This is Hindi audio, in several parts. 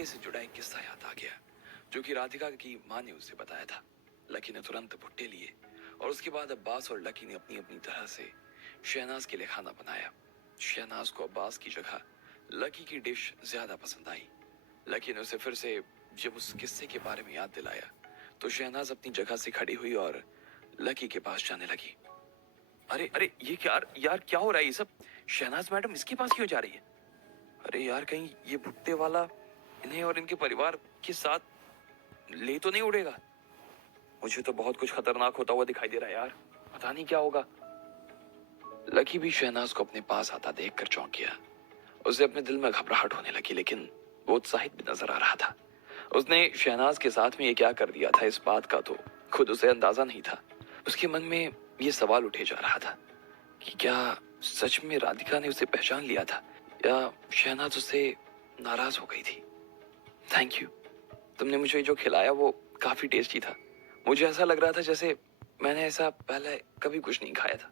भुट्टे से जुड़ा एक किस्सा याद आ गया जो कि राधिका की माँ ने उसे बताया था। लकी ने तुरंत भुट्टे लिए और उसके बाद अब्बास और लकी ने अपनी अपनी तरह से शहनाज के लिए खाना बनाया। शहनाज को अब्बास की जगह लकी की डिश ज्यादा पसंद आई। लकी ने उसे फिर से जब उस किस्से के बारे में याद दिलाया तो शहनाज अपनी जगह से खड़ी हुई और लकी के पास जाने लगी। अरे अरे ये क्या यार क्या हो रहा है ये सब? शहनाज मैडम इसके पास क्यों जा रही है? अरे यार कहीं ये भुट्टे वाला इन्हें और इनके परिवार के साथ ले तो नहीं उड़ेगा? मुझे तो बहुत कुछ खतरनाक होता हुआ दिखाई दे रहा है यार, पता नहीं क्या होगा। लकी भी शहनाज को अपने पास आता देखकर चौंक गया। उसे अपने दिल में घबराहट होने लगी, लेकिन वो उत्साहित भी नजर आ रहा था। उसने शहनाज के साथ में ये क्या कर दिया था इस बात का तो खुद उसे अंदाजा नहीं था। उसके मन में ये सवाल उठे जा रहा था कि क्या सच में राधिका ने उसे पहचान लिया था या शहनाज उससे नाराज हो गई थी। थैंक यू, तुमने मुझे जो खिलाया वो काफी टेस्टी था। मुझे ऐसा लग रहा था जैसे मैंने ऐसा पहले कभी कुछ नहीं खाया था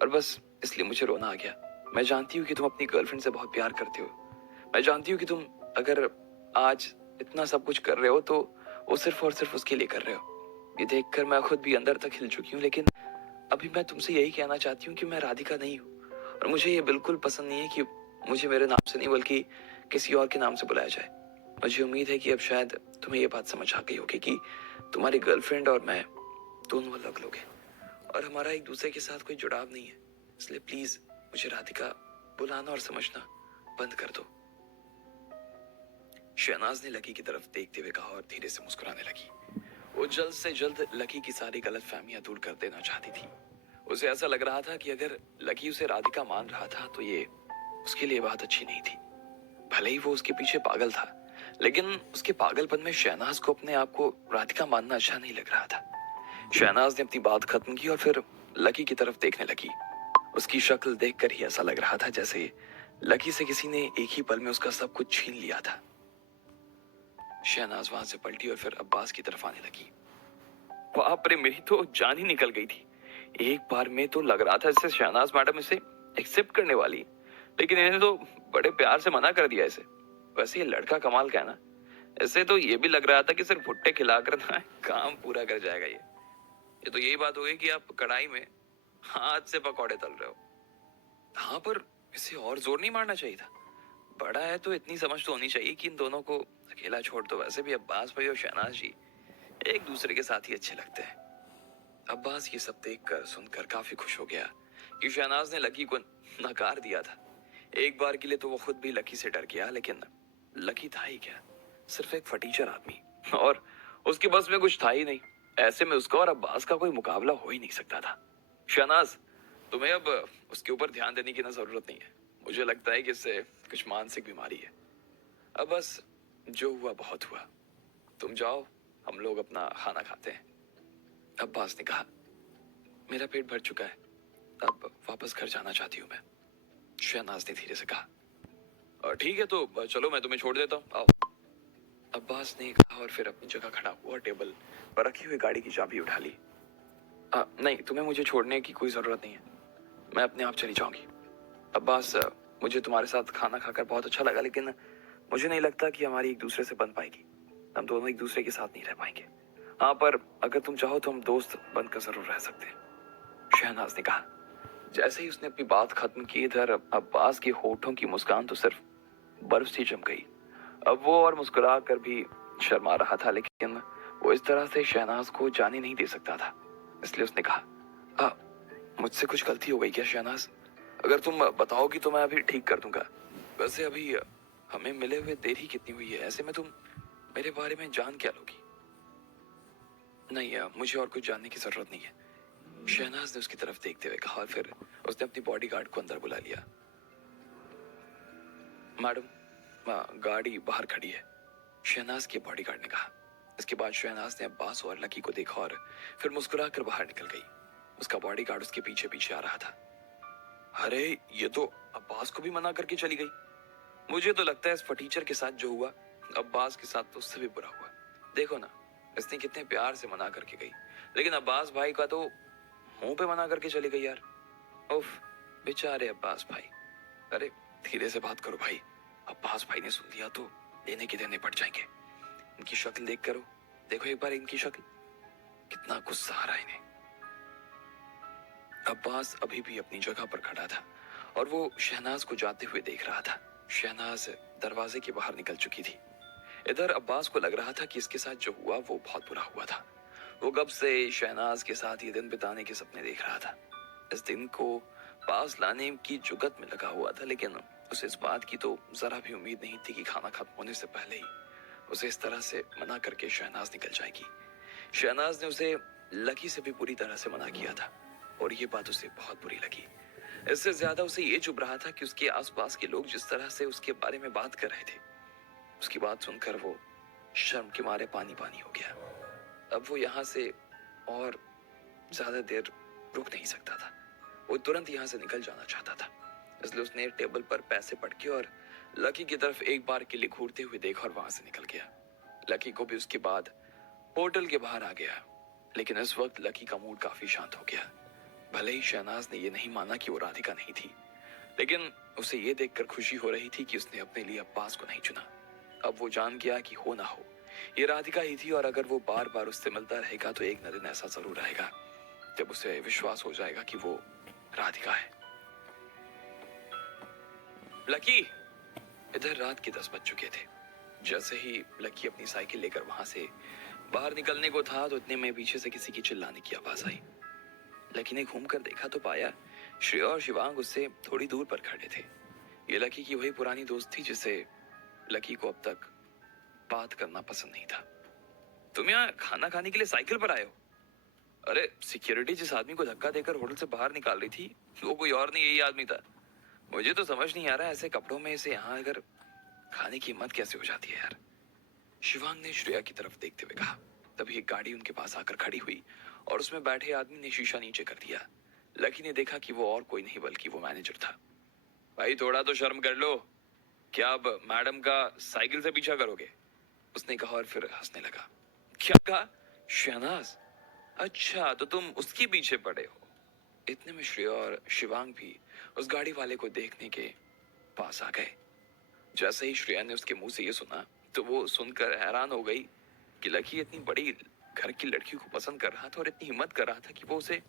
और बस इसलिए मुझे रोना आ गया। मैं जानती हूँ कि तुम अपनी गर्लफ्रेंड से बहुत प्यार करते हो। मैं जानती हूँ कि तुम अगर आज इतना सब कुछ कर रहे हो तो वो सिर्फ और सिर्फ उसके लिए कर रहे हो। ये देखकर मैं खुद भी अंदर तक हिल चुकी हूँ, लेकिन अभी मैं तुमसे यही कहना चाहती हूँ कि मैं राधिका नहीं हूँ और मुझे ये बिल्कुल पसंद नहीं है कि मुझे मेरे नाम से नहीं बल्कि किसी और के नाम से बुलाया जाए। मुझे उम्मीद है कि अब शायद तुम्हें ये बात समझ आ गई होगी कि तुम्हारी गर्लफ्रेंड और मैं दोनों अलग लोग हैं और हमारा एक दूसरे के साथ कोई जुड़ाव नहीं है। इसलिए प्लीज मुझे राधिका बुलाना और समझना बंद कर दो। शहनाज ने लकी की तरफ देखते हुए कहा और धीरे से मुस्कुराने लगी। वो जल्द से जल्द लकी की सारी गलतफहमियां दूर कर देना चाहती थी। उसे ऐसा लग रहा था कि अगर लकी उसे राधिका मान रहा था तो ये उसके लिए बात अच्छी नहीं थी। भले ही वो उसके पीछे पागल था, लेकिन उसके पागलपन में शहनाज को अपने आप को राधिका मानना अच्छा नहीं लग रहा था। शहनाज ने अपनी बात खत्म की और फिर लकी की तरफ देखने लगी। उसकी शक्ल देखकर ही ऐसा लग रहा था जैसे लकी से किसी ने एक ही पल में उसका सब कुछ छीन लिया था। शहनाज वहां से पलटी और फिर अब्बास की तरफ आने लगी। बाप रे, मेरी तो जान ही निकल गई थी। एक बार में तो लग रहा था जैसे शहनाज मैडम इसे एक्सेप्ट करने वाली, लेकिन इन्हें तो बड़े प्यार से मना कर दिया इसे। वैसे ये लड़का कमाल का है ना। ऐसे तो ये भी लग रहा था कि सिर्फ भुट्टे खिलाकर ना काम पूरा कर जाएगा ये तो यही बात हो गई कि आप कढ़ाई में हाथ से पकौड़े तल रहे हो। हाँ, पर इसे और जोर नहीं मारना चाहिए था। बड़ा है तो इतनी समझ तो होनी चाहिए कि इन दोनों को अकेला छोड़ दो। वैसे भी अब्बास भाई और शहनाज जी एक दूसरे के साथ ही अच्छे लगते हैं। अब्बास ये सब देखकर सुनकर काफी खुश हो गया कि शहनाज ने लकी को नकार दिया था। एक बार के लिए तो वो खुद भी लकी से डर गया, लेकिन लकी था ही क्या, सिर्फ एक फटीचर आदमी और उसके बस में कुछ था ही नहीं। ऐसे में उसका और अब्बास का कोई मुकाबला हो ही नहीं सकता था। शहनाज, तुम्हें अब उसके ऊपर ध्यान देने की ना जरूरत नहीं है। मुझे लगता है कि इससे कुछ मानसिक बीमारी है। अब बस जो हुआ बहुत हुआ, तुम जाओ, हम लोग अपना खाना खाते हैं। अब्बास ने कहा, मेरा पेट भर चुका है, अब वापस घर जाना चाहती हूँ मैं। शहनाज ने धीरे से कहा, ठीक है तो चलो मैं तुम्हें छोड़ देता हूँ, आओ। अब्बास ने कहा और फिर अपनी जगह खड़ा हुआ और टेबल पर रखी हुई गाड़ी की चाबी उठा ली। नहीं, तुम्हें मुझे छोड़ने की कोई जरूरत नहीं है, मैं अपने आप चली जाऊंगी। अब्बास, मुझे तुम्हारे साथ खाना खाकर बहुत अच्छा लगा, लेकिन मुझे नहीं लगता कि हमारी एक दूसरे से बन पाएगी। हम दोनों एक दूसरे के साथ नहीं रह पाएंगे। हाँ, पर अगर तुम चाहो तो हम दोस्त बनकर जरूर रह सकते हैं, शहनाज ने कहा। जैसे ही उसने अपनी बात खत्म की, इधर अब्बास के होठों की मुस्कान तो सिर्फ बर्फ सी जम गई। अब वो और मुस्कुरा कर भी शर्मा रहा था, लेकिन वो इस तरह से शहनाज को जाने नहीं दे सकता था। इसलिए उसने कहा, मुझसे कुछ गलती हो गई क्या शहनाज? अगर तुम बताओगी तो मैं अभी ठीक कर दूंगा। वैसे अभी हमें मिले हुए देर ही कितनी हुई है, ऐसे में तुम मेरे बारे में जान क्या लोगी? नहीं, मुझे और कुछ जानने की जरूरत नहीं है, शहनाज ने उसकी तरफ देखते हुए कहा और फिर उसने अपनी बॉडीगार्ड को अंदर बुला लिया। मैडम, गाड़ी बाहर खड़ी है, शहनाज के बॉडीगार्ड ने कहा। इसके बाद शहनाज ने अब्बास और लकी को देखा और फिर मुस्कुराकर बाहर निकल गई। उसका बॉडीगार्ड उसके पीछे पीछे आ रहा था। अरे, ये तो अब्बास को भी मना करके चली गई। मुझे तो लगता है इस फटीचर के साथ जो हुआ, अब्बास के साथ तो उससे भी बुरा हुआ। देखो ना, इसने कितने प्यार से मना करके गई, लेकिन अब्बास भाई का तो मुंह पे मना करके चली गई यार। उफ, बेचारे अब्बास भाई। अरे धीरे से बात करो भाई, अब्बास भाई ने सुन लिया तो लेने के देने पड़ जाएंगे। इनकी शक्ल देख करो, देखो एक बार इनकी शक्ल, कितना गुस्सा आ रहा है इन्हें। अब्बास अभी भी अपनी जगह पर खड़ा था और वो शहनाज को जाते हुए देख रहा था। शहनाज दरवाजे के बाहर निकल चुकी थी। इधर अब्बास को लग रहा था कि इसके साथ जो हुआ वो बहुत बुरा हुआ था। वो कब से शहनाज के साथ ये दिन बिताने के सपने देख रहा था। इस दिन को पास लाने की जुगत में लगा हुआ था, लेकिन उसे इस बात की तो जरा भी उम्मीद नहीं थी कि खाना खत्म होने से पहले ही उसे इस तरह से मना करके शहनाज निकल जाएगी। शहनाज ने उसे लकी से भी पूरी तरह से मना किया था और ये बात उसे बहुत बुरी लगी। इससे ज्यादा उसे ये चुभ रहा था कि उसके आसपास के लोग जिस तरह से उसके बारे में बात कर रहे थे, उसकी बात सुनकर वो शर्म के मारे पानी पानी हो गया। अब वो यहाँ से और ज्यादा देर रुक नहीं सकता था। वो तुरंत यहाँ से निकल जाना चाहता था। इसलिए उसने टेबल पर पैसे पटके और लकी की तरफ एक बार के लिए घूरते हुए देखा और वहां से निकल गया। लकी को भी उसके बाद होटल के बाहर आ गया, लेकिन इस वक्त लकी का मूड काफी शांत हो गया। भले ही शहनाज ने यह नहीं माना कि वो राधिका नहीं थी, लेकिन उसे ये देखकर खुशी हो रही थी कि उसने अपने लिए अब्बास को नहीं चुना। अब वो जान गया कि हो ना हो ये राधिका ही थी, और अगर वो बार बार उससे मिलता रहेगा तो एक न दिन ऐसा जरूर आएगा जब उसे विश्वास हो जाएगा कि वो राधिका है। लकी! इधर रात के 10 बज चुके थे। जैसे ही लकी अपनी साइकिल लेकर वहां से बाहर निकलने को था तो इतने में पीछे से किसी की चिल्लाने की आवाज आई। लकी ने घूमकर देखा तो पाया श्रेया और शिवांग उससे थोड़ी दूर पर खड़े थे। ये लकी की वही पुरानी दोस्त थी जिसे लकी को अब तक बात करना पसंद नहीं था। तुम यहाँ खाना खाने के लिए साइकिल पर आए हो? अरे सिक्योरिटी जिस आदमी को धक्का देकर होटल से बाहर निकाल रही थी वो कोई और नहीं, यही आदमी था। मुझे तो समझ नहीं आ रहा ऐसे कपड़ों में इसे यहाँ अगर खाने की हिम्मत कैसे हो जाती है यार। शिवांग ने श्रेया की तरफ देखते हुए कहा। तभी एक गाड़ी उनके पास आकर खड़ी हुई और उसमें बैठे आदमी ने शीशा नीचे कर दिया। लकी ने देखा कि वो और कोई नहीं बल्कि वो मैनेजर था। भाई थोड़ा तो शर्म कर लो, क्या अब मैडम का साइकिल से पीछा करोगे? उसने कहा और फिर हंसने लगा। क्या कहा? शहनाज? अच्छा तो तुम उसके पीछे पड़े हो। इतने में श्रेया और शिवांग भी उस गाड़ी वाले को देखने के पास आ गए। जैसे ही श्रेया ने उसके मुंह से ये सुना तो वो सुनकर हैरान हो गई कि लकी इतनी बड़ी घर की लड़की को पसंद कर रहा था और इतनी हिम्मत कर रहा था कि वो उसे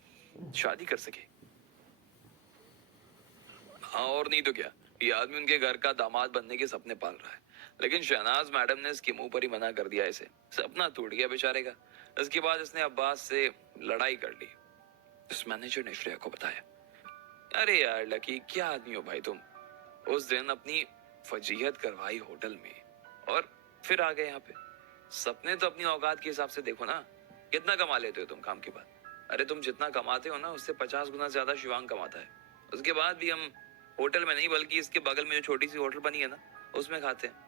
शादी कर सके। हाँ और नहीं तो क्या, ये आदमी उनके घर का दामाद बनने के सपने पाल रहा है, लेकिन शहनाज मैडम ने इसके मुंह पर ही मना कर दिया। इसे सपना टूट गया बेचारे का। इसके बाद इसने अब्बास से लड़ाई कर ली। उस मैनेजर ने श्रेया को बताया। अरे यार लकी, क्या आदमी हो भाई तुम। उस दिन अपनी फजीहत करवाई होटल में और फिर आ गए यहाँ पे। सपने तो अपनी औकात के हिसाब से देखो ना, कितना कमा लेते हो तुम काम के बाद? अरे तुम जितना कमाते हो ना उससे 50 गुना ज्यादा शिवांग कमाता है। उसके बाद भी हम होटल में नहीं बल्कि इसके बगल में जो छोटी सी होटल बनी है ना उसमें खाते हैं।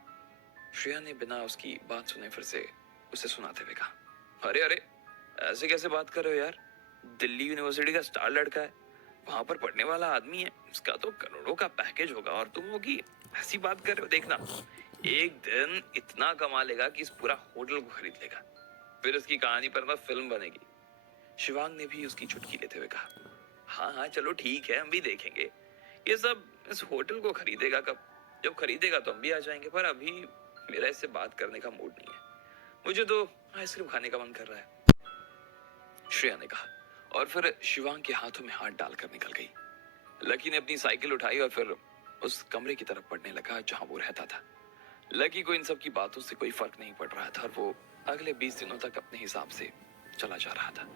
श्रेया ने बिना उसकी बात सुने फिर से उसे सुनाते हुए कहा। अरे अरे ऐसे कैसे बात कर रहे हो यार, दिल्ली यूनिवर्सिटी का स्टार लड़का है, वहां पर पढ़ने वाला आदमी है, उसका तो करोड़ों का पैकेज होगा और तुम होगी ऐसी बात कर रहे हो। देखना एक दिन इतना कमा लेगा कि इस पूरा होटल को खरीद लेगा, फिर उसकी कहानी पर ना फिल्म बनेगी। शिवांग ने भी उसकी चुटकी लेते हुए कहा। हाँ हाँ चलो ठीक है, हम भी देखेंगे ये सब। इस होटल को खरीदेगा कब? जब खरीदेगा तो हम भी आ जाएंगे, पर अभी मेरा इससे बात करने का मूड नहीं है। मुझे तो आइसक्रीम खाने का मन कर रहा है, श्रेया ने कहा और फिर शिवांग के हाथों में हाथ डालकर निकल गई। लकी ने अपनी साइकिल उठाई और फिर उस कमरे की तरफ बढ़ने लगा जहां वो रहता था। लकी को इन सब की बातों से कोई फर्क नहीं पड़ रहा था और वो अगले 20 दिनों तक अपने हिसाब से चला जा रहा था।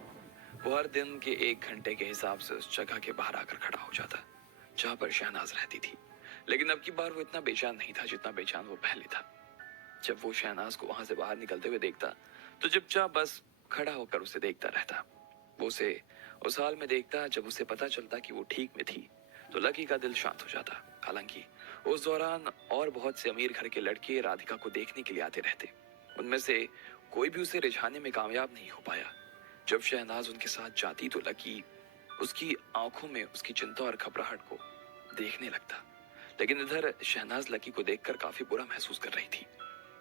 वो हर दिन के 1 घंटे के हिसाब से उस जगह के बाहर आकर खड़ा हो जाता जहां पर शहनाज रहती थी, लेकिन अब की बार वो इतना बेचैन नहीं था जितना बेचैन वो पहले था। जब वो शहनाज को वहां से बाहर निकलते हुए देखता तो चुपचाप बस खड़ा होकर उसे देखता रहता। वो उसे उस हाल में देखता जब उसे पता चलता कि वो ठीक में थी तो लकी का दिल शांत हो जाता। हालांकि उस दौरान और बहुत से अमीर घर के लड़के राधिका को देखने के लिए आते रहते, उनमें से कोई भी उसे रिझाने में कामयाब नहीं हो पाया। जब शहनाज उनके साथ जाती तो लकी उसकी आंखों में उसकी चिंता और घबराहट को देखने लगता, लेकिन इधर शहनाज लकी को देखकर काफी बुरा महसूस कर रही थी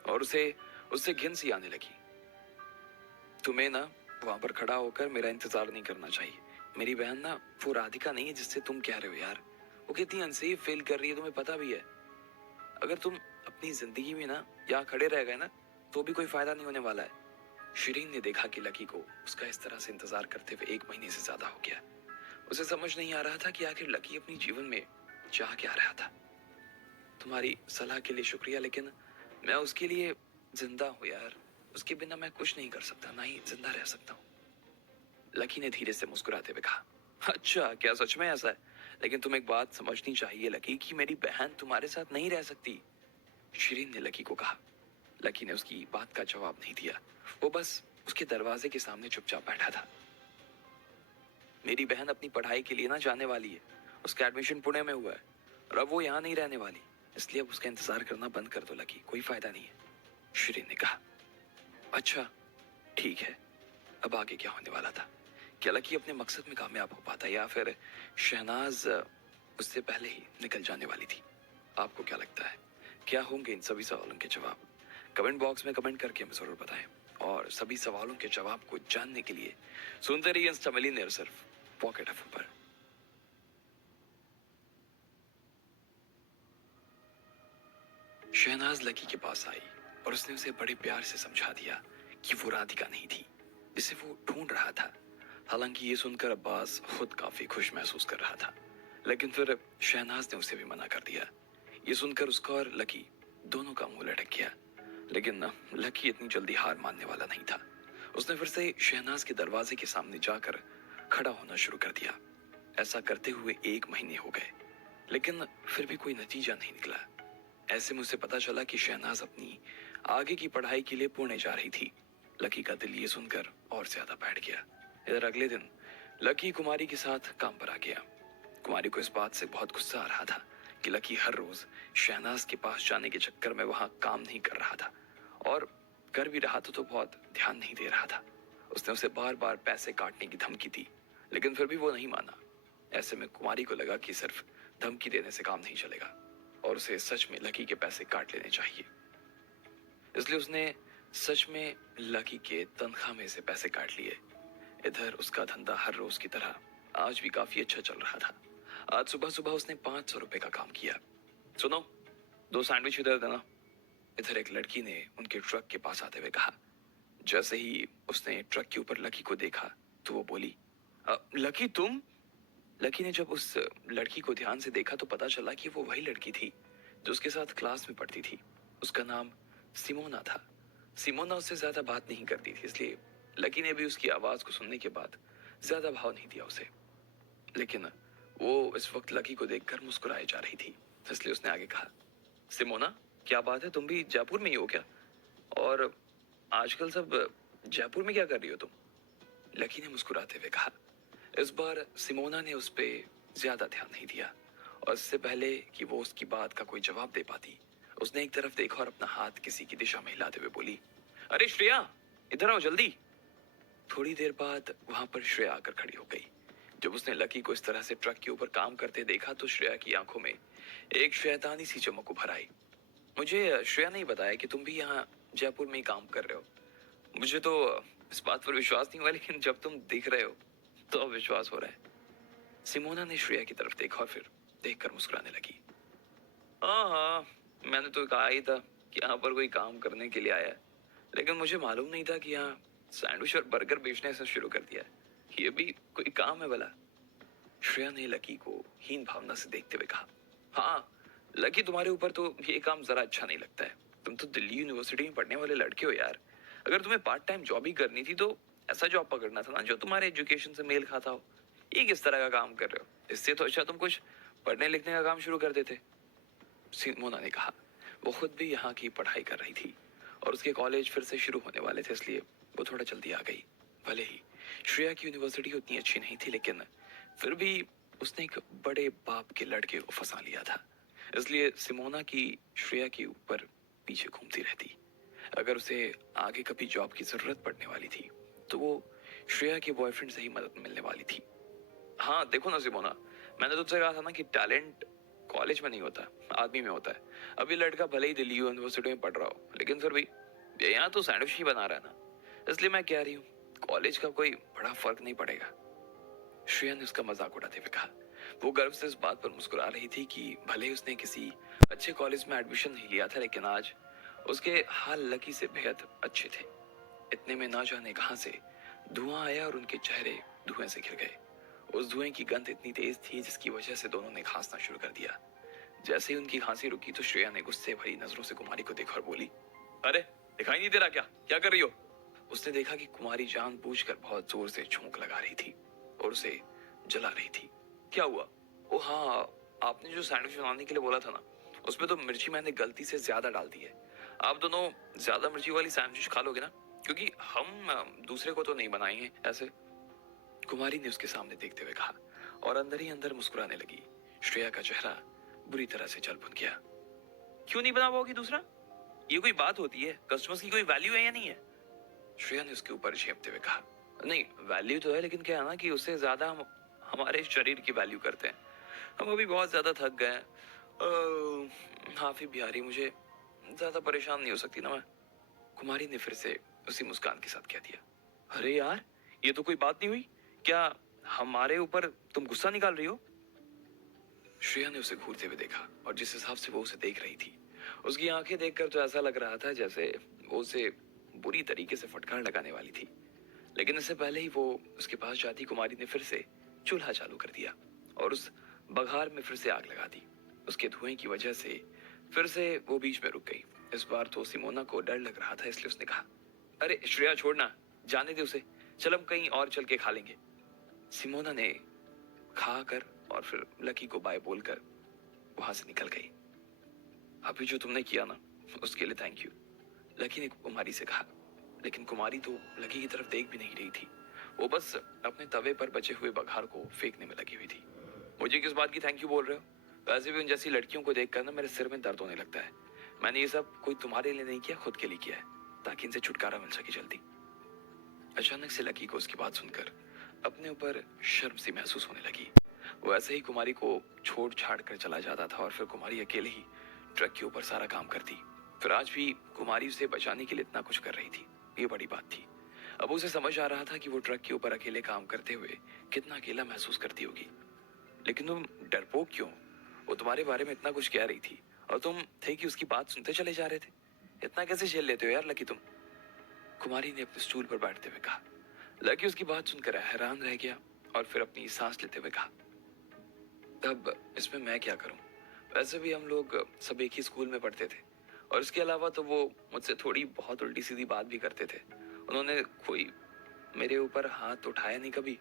और उसे उससे घिन सी आने लगी। तुम्हें ना वहां पर खड़ा होकर मेरा इंतजार नहीं करना चाहिए। मेरी बहन ना वो राधिका नहीं है जिससे तुम कह रहे हो यार। वो कितनी अनसेफ फील कर रही है तुम्हें पता भी है। अगर तुम अपनी जिंदगी में ना यहाँ खड़े रह गए ना तो भी कोई फायदा नहीं होने वाला है। शिरीन ने देखा कि लकी को उसका इस तरह से इंतजार करते हुए 1 महीने से ज्यादा हो गया। उसे समझ नहीं आ रहा था कि आखिर लकी अपनी जीवन में चाह क्या रहा था। तुम्हारी सलाह के लिए शुक्रिया, लेकिन मैं उसके लिए जिंदा हूँ यार। उसके बिना मैं कुछ नहीं कर सकता, ना ही जिंदा रह सकता हूँ। लकी ने धीरे से मुस्कुराते हुए कहा, अच्छा क्या सच में ऐसा है? लेकिन तुम एक बात समझनी चाहिए लकी कि मेरी बहन तुम्हारे साथ नहीं रह सकती। शिरीन ने लकी को कहा। लकी ने उसकी बात का जवाब नहीं दिया। वो बस उसके दरवाजे के सामने चुपचाप बैठा था। मेरी बहन अपनी पढ़ाई के लिए ना जाने वाली है। उसका एडमिशन पुणे में हुआ है और अब वो यहाँ नहीं रहने वाली, इसलिए अब उसका इंतजार करना बंद कर दो लकी, कोई फायदा नहीं है। शिरीन ने कहा। अच्छा ठीक है, अब आगे क्या होने वाला था? क्या लकी अपने मकसद में कामयाब हो पाता या फिर शहनाज उससे पहले ही निकल जाने वाली थी? आपको क्या लगता है, क्या होंगे इन सभी सवालों के जवाब? कमेंट बॉक्स में कमेंट करके हमें जरूर बताएं। और सभी सवालों के जवाब को जानने के लिए सुनते रहिए इंस्टा मिलियनेयर सिर्फ पॉकेट एफएम पर। शहनाज लकी के पास आई और उसने उसे बड़े प्यार से समझा दिया कि वो राधिका नहीं थी जिसे वो ढूंढ रहा था। हालांकि ये सुनकर अब्बास खुद काफी खुश महसूस कर रहा था, लेकिन फिर शहनाज ने उसे भी मना कर दिया। ये सुनकर उसका और लकी दोनों का मुंह लटक गया, लेकिन लकी इतनी जल्दी हार मानने वाला नहीं था। उसने फिर से शहनाज के दरवाजे के सामने जाकर खड़ा होना शुरू कर दिया। ऐसा करते हुए 1 महीने हो गए, लेकिन फिर भी कोई नतीजा नहीं निकला। ऐसे में उसे पता चला कि शहनाज अपनी आगे की पढ़ाई के लिए पुणे जा रही थी। लकी का दिल ये सुनकर और ज्यादा बैठ गया। इधर अगले दिन लकी कुमारी के साथ काम पर आ गया। कुमारी को इस बात से बहुत गुस्सा आ रहा था कि लकी हर रोज शहनाज के पास जाने के चक्कर में वहां काम नहीं कर रहा था, और कर भी रहा था तो बहुत ध्यान नहीं दे रहा था। उसने उसे बार बार पैसे काटने की धमकी दी, लेकिन फिर भी वो नहीं माना। ऐसे में कुमारी को लगा कि सिर्फ धमकी देने से काम नहीं चलेगा और उसे सच में लकी के पैसे काट लेने चाहिए। इसलिए उसने सच में लकी के तनख्वाह में से पैसे काट लिए। इधर उसका धंधा हर रोज की तरह आज भी काफी अच्छा चल रहा था। आज सुबह सुबह उसने 500 रुपए का काम किया। सुनो, 2 सैंडविच इधर देना। इधर एक लड़की ने उनके ट्रक के पास आते हुए कहा। जैसे ही उसने ट्रक के ऊपर लकी को देखा तो वो बोली, लकी तुम? लकी ने जब उस लड़की को ध्यान से देखा तो पता चला कि वो वही लड़की थी जो उसके साथ क्लास में पढ़ती थी। उसका नाम सिमोना था। सिमोना उससे ज्यादा बात नहीं करती थी, इसलिए लकी ने भी उसकी आवाज को सुनने के बाद ज्यादा भाव नहीं दिया उसे। लेकिन वो इस वक्त लकी को देखकर मुस्कुराई जा रही थी, इसलिए उसने आगे कहा, सिमोना क्या बात है, तुम भी जयपुर में ही हो क्या? और आजकल सब जयपुर में क्या कर रही हो तुम? लकी ने मुस्कुराते हुए कहा। इस बार सिमोना ने उस पे ज्यादा ध्यान नहीं दिया, और इससे पहले कि वो उसकी बात का कोई जवाब दे पाती, उसने एक तरफ देखा और अपना हाथ किसी की दिशा में हिलाते हुए बोली, अरे श्रेया, इधर आओ जल्दी। थोड़ी देर बाद वहां पर श्रेया आकर खड़ी हो गई। जब उसने लकी को इस तरह से ट्रक के ऊपर काम करते देखा तो श्रेया की आंखों में एक शैतानी सी चमक उभर आई। मुझे श्रेया ने बताया कि तुम भी यहाँ जयपुर में ही काम कर रहे हो। मुझे तो इस बात पर विश्वास नहीं हुआ, लेकिन जब तुम दिख रहे हो तो अब विश्वास हो रहा है। सिमोना ने श्रेया की तरफ देखा और फिर देखकर मुस्कुराने लगी। हाँ हाँ, मैंने तो कहा ही था कि यहाँ पर कोई काम करने के लिए आया है, लेकिन मुझे मालूम नहीं था कि यहाँ सैंडविच और बर्गर बेचने से शुरू कर दिया है। ये भी कोई काम है भला? श्रेया ने लकी को हीन भावना से देखते हुए कहा। हाँ लकी, तुम्हारे ऊपर तो ये काम जरा अच्छा नहीं लगता है। तुम तो दिल्ली यूनिवर्सिटी में पढ़ने वाले लड़के हो यार। अगर तुम्हें पार्ट टाइम जॉब ही करनी थी तो ऐसा जॉब पकड़ना था ना जो तुम्हारे एजुकेशन से मेल खाता हो। ये किस तरह का काम कर रहे हो? इससे तो अच्छा तुम कुछ पढ़ने लिखने का काम शुरू कर देते। सिमोना ने कहा। वो खुद भी यहाँ की पढ़ाई कर रही थी और उसके कॉलेज फिर से शुरू होने वाले थे, इसलिए वो थोड़ा जल्दी आ गई। भले ही श्रेया की यूनिवर्सिटी उतनी अच्छी नहीं थी, लेकिन फिर भी उसने एक बड़े बाप के लड़के को फंसा लिया था, इसलिए सिमोना की श्रेया के ऊपर पीछे घूमती रहती। अगर उसे आगे कभी जॉब की जरूरत पड़ने वाली थी तो वो श्रेया के बॉयफ्रेंड से ही मदद मिलने वाली थी। हाँ देखो ना सिमोना, मैंने तुझसे कहा था ना कि टैलेंट कॉलेज में नहीं होता, आदमी में होता है। अभी लड़का भले ही दिल्ली यूनिवर्सिटी में पढ़ रहा हो, लेकिन फिर भी ये यहाँ तो सैंडविच ही बना रहा है ना, इसलिए मैं कह रही हूँ कॉलेज का कोई बड़ा फर्क नहीं पड़ेगा। श्रेया ने उसका मजाक उड़ाते हुए कहा। वो गर्व से इस बात पर मुस्कुरा रही थी कि भले ही उसने किसी अच्छे कॉलेज में एडमिशन नहीं लिया था, लेकिन आज उसके हाल लकी से बेहद अच्छे थे। इतने में ना जाने कहां से धुआं आया और उनके चेहरे धुएं से घिर गए। उस धुएं की गंध इतनी तेज थी जिसकी वजह से दोनों ने खांसना शुरू कर दिया। जैसे ही उनकी खांसी रुकी तो श्रेया ने गुस्से भरी नजरों से कुमारी को देखा और बोली, अरे दिखाई नहीं दे रहा क्या कर रही हो? उसने देखा कि कुमारी जानबूझकर बहुत जोर से छौंक लगा रही थी और उसे जला रही थी। क्या हुआ? ओ हाँ, आपने जो सैंडविच बनाने के लिए बोला था ना, उसमें तो मिर्ची मैंने गलती से ज्यादा डाल दी है। आप दोनों ज्यादा मिर्ची वाली सैंडविच खा लोगे ना, क्योंकि हम दूसरे को तो नहीं बनाएंगे ऐसे। कुमारी ने उसके सामने देखते हुए कहा और अंदर ही अंदर मुस्कुराने लगी। श्रेया का चेहरा बुरी तरह से जल भुन गया। क्यों नहीं बना पाओगी दूसरा? ये कोई बात होती है? कस्टमर्स की कोई वैल्यू है या नहीं है? श्रेया ने उसके ऊपर झेपते हुए कहा, नहीं वैल्यू तो है, लेकिन क्या है ना कि उससे ज्यादा हम हमारे शरीर की वैल्यू करते हैं। हम अभी बहुत ज्यादा थक गए हैं। हाफी बिहारी, मुझे ज्यादा परेशान नहीं हो सकती ना मैं? कुमारी ने फिर से उसी मुस्कान के साथ कह दिया। अरे यार, ये तो कोई बात नहीं हुई। क्या हमारे ऊपर तुम गुस्सा निकाल रही हो? श्रेया ने उसे घूरते हुए देखा और जिस हिसाब से वो उसे देख रही थी, उसकी आंखें देखकर तो ऐसा लग रहा था जैसे वो उसे बुरी तरीके से फटकार लगाने वाली थी। लेकिन इससे पहले ही वो उसके पास जाती कुमारी ने फिर से चूल्हा चालू कर दिया और उस बघार में फिर से आग लगा दी। उसके धुएं की वजह से फिर से वो बीच में रुक गई। इस बार तो सिमोना को डर लग रहा था, इसलिए उसने कहा, अरे श्रेया छोड़ना, जाने दे उसे, चल हम कहीं और चल के खा लेंगे। सिमोना ने खाकर और फिर लकी को बाय बोलकर वहां से निकल गई। अभी जो तुमने किया ना, उसके लिए थैंक यू, लकी ने कुमारी से कहा। लेकिन कुमारी तो लकी की तरफ देख भी नहीं रही थी। वो बस अपने तवे पर बचे हुए बघार को फेंकने में लगी हुई थी। मुझे किस बात की थैंक यू बोल रहे हो? वैसे भी उन जैसी लड़कियों को देखकर ना मेरे सिर में दर्द होने लगता है। मैंने ये सब कोई तुम्हारे लिए नहीं किया, खुद के लिए किया है, ताकि इनसे छुटकारा मिल सके जल्दी। अचानक से लकी को उसकी बात सुनकर अपने ऊपर शर्म सी महसूस होने लगी। वो ऐसे ही कुमारी को छोड़ छाड़ कर चला जाता था और फिर कुमारी अकेले ही ट्रक के ऊपर सारा काम करती। फिर आज भी कुमारी उसे बचाने के लिए इतना कुछ कर रही थी, ये बड़ी बात थी। अब उसे समझ आ रहा था कि वो ट्रक के ऊपर अकेले काम करते हुए कितना अकेला महसूस करती होगी। लेकिन तुम डरपोक क्यों? वो तुम्हारे बारे में इतना कुछ कह रही थी और तुम थे कि उसकी बात सुनते चले जा रहे थे। इतना कैसे झेल लेते हो यार लकी तुम? कुमारी ने अपने स्टूल पर बैठते हुए कहा। लकी उसकी बात सुनकर हैरान रह गया और फिर अपनी सांस लेते हुए कहा, तब इसमें मैं क्या करूं? वैसे भी हम लोग सब एक ही स्कूल में पढ़ते थे और इसके अलावा तो वो मुझसे थोड़ी बहुत उल्टी सीधी बात भी करते थे। उन्होंने कोई मेरे ऊपर हाथ उठाया नहीं कभी।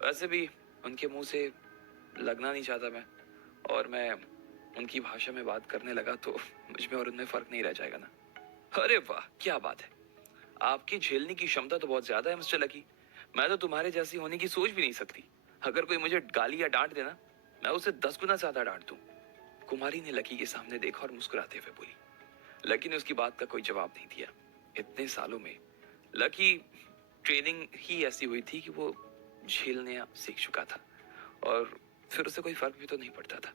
वैसे भी उनके मुंह से लगना नहीं चाहता मैं, और मैं उनकी भाषा में बात करने लगा तो मुझ में और उनमें फर्क नहीं रह जाएगा ना। अरे वाह, क्या बात है! आपकी झेलने की क्षमता तो बहुत ज्यादा है मिस्टर लकी। मैं तो तुम्हारे जैसी होने की सोच भी नहीं सकती। अगर कोई मुझे गाली या डांट देना, मैं उसे 10 गुना ज्यादा डांट दूं। कुमारी ने लकी के सामने देखा और मुस्कुराते हुए बोली। लकी ने उसकी बात का कोई जवाब नहीं दिया। इतने सालों में लकी ट्रेनिंग ही ऐसी हुई थी कि वो झेलने सीख चुका था और फिर उसे कोई फर्क भी तो नहीं पड़ता था।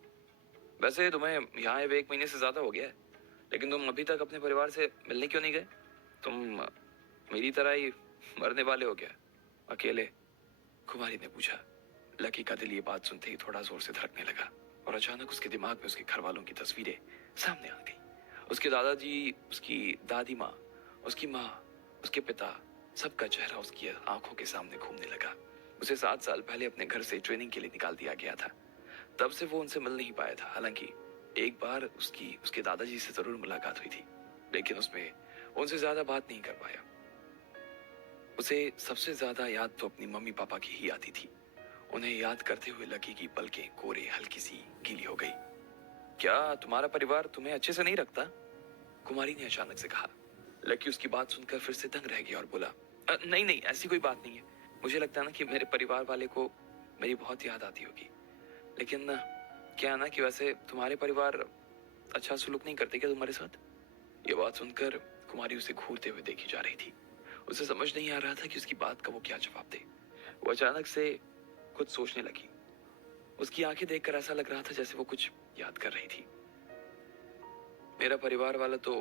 वैसे तुम्हें यहाँ आए हुए 1 महीने से ज्यादा हो गया है, लेकिन तुम अभी तक अपने परिवार से मिलने क्यों नहीं गए? तुम मेरी तरह ही मरने वाले हो क्या, अकेले? कुमारी ने पूछा। लकी का दिल ये बात सुनते ही थोड़ा जोर से धड़कने लगा और अचानक उसके दिमाग में उसके घर वालों की तस्वीरें सामने आ गई। उसके दादाजी, उसकी दादी माँ, उसकी माँ, उसके पिता, सबका चेहरा उसकी आंखों के सामने घूमने लगा। उसे 7 साल पहले अपने घर से ट्रेनिंग के लिए निकाल दिया गया था। तब से वो उनसे मिल नहीं पाया था। हालांकि एक बार उसकी उसके दादाजी से जरूर मुलाकात हुई थी, लेकिन उसमें उनसे ज्यादा बात नहीं कर पाया। उसे सबसे ज्यादा याद तो अपनी मम्मी पापा की ही आती थी। उन्हें याद करते हुए लकी की पलकें कोरे हल्की सी गीली हो गई। क्या तुम्हारा परिवार तुम्हें अच्छे से नहीं रखता? कुमारी ने अचानक से कहा। लकी उसकी बात सुनकर फिर से दंग रह गया और बोला, नहीं नहीं, ऐसी कोई बात नहीं है। मुझे लगता है ना कि मेरे परिवार वाले को मेरी बहुत याद आती होगी, लेकिन क्या है ना कि वैसे तुम्हारे परिवार अच्छा सलूक नहीं करते क्या तुम्हारे साथ? ये बात सुनकर कुमारी उसे घूरते हुए देखी जा रही थी। उसे समझ नहीं आ रहा था कि उसकी बात का वो क्या जवाब दे। वो अचानक से कुछ सोचने लगी। उसकी आंखें देखकर ऐसा लग रहा था जैसे वो कुछ याद कर रही थी। मेरा परिवार वाला तो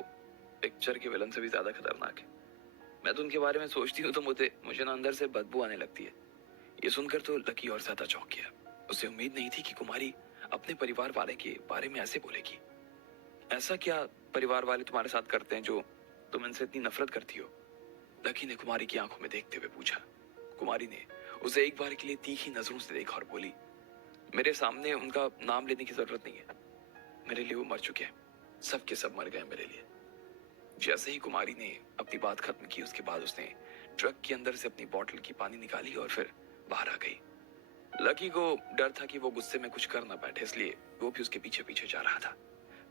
पिक्चर के विलन से भी ज्यादा खतरनाक है। मैं तो उनके बारे में सोचती हूँ तो मुझे मुझे ना अंदर से बदबू आने लगती है। ये सुनकर तो लकी और ज्यादा चौंक गया। उसे उम्मीद नहीं थी कि कुमारी अपने परिवार वाले के बारे में ऐसे बोलेगी। ऐसा क्या परिवार वाले तुम्हारे साथ करते हैं जो तुम इनसे इतनी नफरत करती हो? लकी ने कुमारी की आंखों में देखते हुए पूछा। कुमारी ने उसे एक बार के लिए तीखी नजरों से देखा और बोली, मेरे सामने उनका नाम लेने की जरूरत नहीं है। मेरे लिए वो मर चुके हैं, सब के सब मर गए मेरे लिए। जैसे ही कुमारी ने अपनी बात खत्म की, उसके बाद उसने ट्रक के अंदर से अपनी बोतल की पानी निकाली और फिर बाहर आ गई। लकी को डर था कि वो गुस्से में कुछ कर ना बैठे, इसलिए वो भी उसके पीछे पीछे जा रहा था।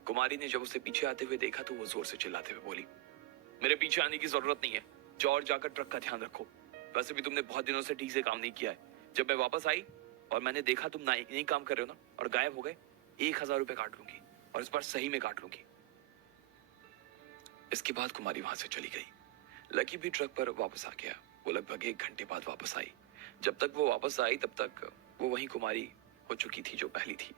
कुमारी ने जब उसे पीछे आते हुए देखा तो वो जोर से चिल्लाते हुए बोली, मेरे पीछे आने की जरूरत नहीं है, जाओ और जाकर ट्रक का ध्यान रखो। वैसे भी तुमने बहुत दिनों से ठीक से काम नहीं किया है। जब मैं वापस आई और मैंने देखा तुम नहीं काम कर रहे हो ना और गायब हो गए, 1,000 रुपए काट लूंगी, और इस बार सही में काट लूंगी। इसके बाद कुमारी वहां से चली गई। लकी भी ट्रक पर वापस आ गया। वो लगभग 1 घंटे बाद वापस आई। जब तक वो वापस आई तब तक वो वही कुमारी हो चुकी थी जो पहली थी।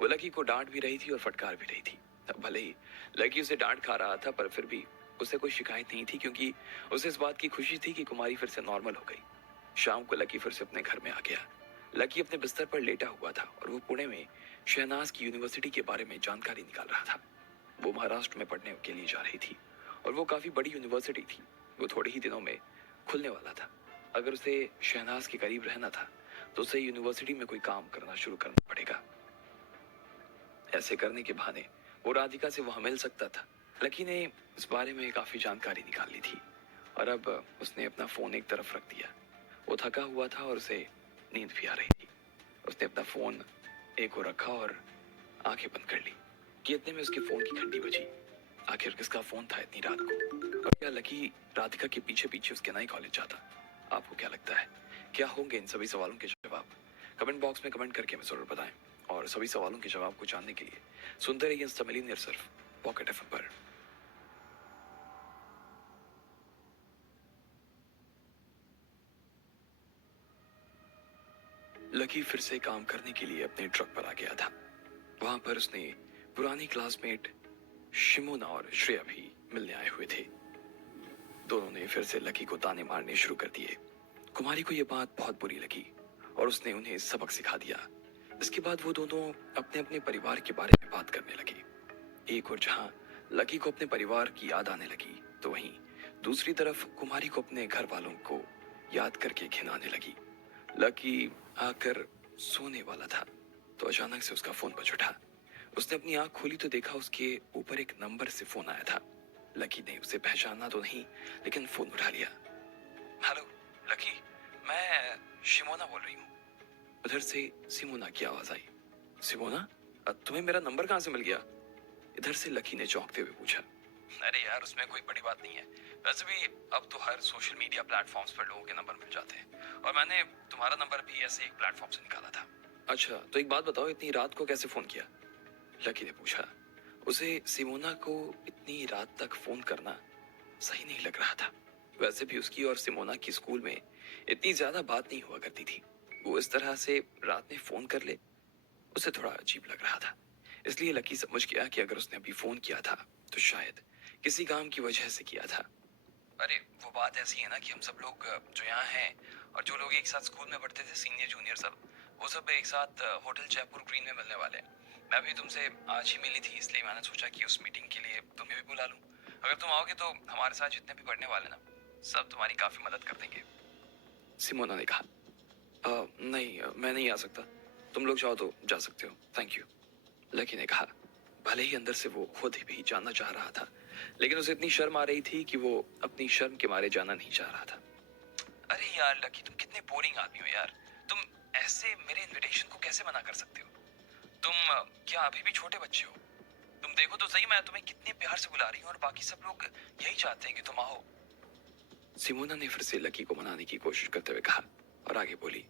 वो लकी को डांट भी रही थी और फटकार भी रही थी। भले ही लकी उसे डांट खा रहा था, पर फिर भी उसे कोई शिकायत नहीं थी, क्योंकि उसे इस बात की खुशी थी कि कुमारी फिर से नॉर्मल हो गई। शाम को लकी फिर से अपने घर में आ गया। लकी अपने बिस्तर पर लेटा हुआ था और वो पुणे में शहनाज की यूनिवर्सिटी के बारे में जानकारी निकाल रहा था। वो महाराष्ट्र में पढ़ने के लिए जा रही थी और वो काफी बड़ी यूनिवर्सिटी थी। वो थोड़े ही दिनों में खुलने वाला था। अगर उसे शहनाज के करीब रहना था तो उसे यूनिवर्सिटी में कोई काम करना शुरू करना पड़ेगा। ऐसे करने के बहाने वो राधिका से वहां मिल सकता था। लकी ने इस बारे में काफी जानकारी निकाल ली थी और अब उसने अपना फोन एक तरफ रख दिया। वो थका हुआ था और उसे नींद भी आ रही थी। उसने अपना फोन एक ओर रखा और आंखें बंद कर ली कि इतने में उसके फोन की घंटी बजी। आखिर किसका फोन था इतनी रात को, और क्या लकी राधिका के पीछे पीछे उसके नए कॉलेज जाता? आपको क्या लगता है, क्या होंगे इन सभी सवालों के जवाब? कमेंट बॉक्स में कमेंट करके हमें जरूर बताएं, और सभी सवालों के जवाब को जानने के लिए सुनते रहिए इंस्टा मिलियनेयर सिर्फ पॉकेट एफएम पर। लकी फिर से काम करने के लिए अपने ट्रक पर आ गया था। वहां पर उसने पुरानी क्लासमेट शिमोना और श्रेया भी मिलने आए हुए थे। दोनों ने फिर से लकी को ताने मारने शुरू कर दिए। कुमारी को यह बात बहुत बुरी लगी और उसने उन्हें सबक सिखा दिया। इसके बाद वो दोनों अपने अपने परिवार के बारे में बात करने लगे। एक और जहां लकी को अपने परिवार की याद आने लगी, तो वहीं दूसरी तरफ कुमारी को अपने घर वालों को याद करके घिन आने लगी। लकी आकर सोने वाला था तो अचानक से उसका फोन बज उठा। उसने अपनी आंख खोली तो देखा उसके ऊपर एक नंबर से फोन आया था। लकी ने उसे पहचाना तो नहीं, लेकिन फोन उठा लिया। हेलो लकी, मैं शिमोना बोल रही हूँ। उधर से सिमोना की आवाज आई। सिमोना, तुम्हें मेरा नंबर कहाँ से मिल गया? इधर से लकी ने चौंकते हुए पूछा। अरे यार, उसमें कोई बड़ी बात नहीं है। वैसे भी अब तो हर सोशल मीडिया प्लेटफॉर्म्स पर लोगों के नंबर मिल जाते हैं, और मैंने तुम्हारा नंबर भी ऐसे एक प्लेटफॉर्म से निकाला था। अच्छा, तो एक बात बताओ, इतनी रात को कैसे फोन किया? लकी ने पूछा। उसे सिमोना को इतनी रात तक फोन करना सही नहीं लग रहा था। वैसे भी उसकी और सिमोना की स्कूल में इतनी ज्यादा बात नहीं हुआ करती थी। वो इस तरह से रात में फोन कर ले, उसे थोड़ा अजीब लग रहा था। इसलिए लकी समझ गया कि अगर उसने अभी फोन किया था तो शायद किसी काम की वजह से किया था। अरे वो बात ऐसी है ना कि हम सब लोग जो यहाँ हैं और जो लोग एक साथ स्कूल में पढ़ते थे, सीनियर जूनियर सब, वो सब एक साथ होटल जयपुर ग्रीन में मिलने वाले हैं। मैं भी तुमसे आज ही मिली थी, इसलिए मैंने सोचा कि उस मीटिंग के लिए तुम्हें भी बुला लूं। अगर तुम आओगे तो हमारे साथ जितने भी पढ़ने वाले ना, सब तुम्हारी काफी मदद कर देंगे। सिमोना ने कहा। नहीं, मैं नहीं आ सकता। तुम लोग चाहो तो जा सकते हो, थैंक यू। लकी ने कहा। भले ही अंदर से वो खुद ही भी जाना चाह रहा था, लेकिन उसे इतनी शर्म आ रही थी कि वो अपनी शर्म के मारे जाना नहीं चाह रहा था। अरे यार लकी, तुम कितने बोरिंग आदमी हो यार। तुम ऐसे मेरे इनविटेशन को कैसे मना कर सकते हो? तुम क्या अभी भी छोटे बच्चे हो? तुम देखो तो सही, मैं तुम्हें कितने प्यार से बुला रही हूँ, और बाकी सब लोग यही चाहते हैं कि तुम आओ। सिमोना ने फिर से लकी को मनाने की कोशिश करते हुए कहा और आगे बोली।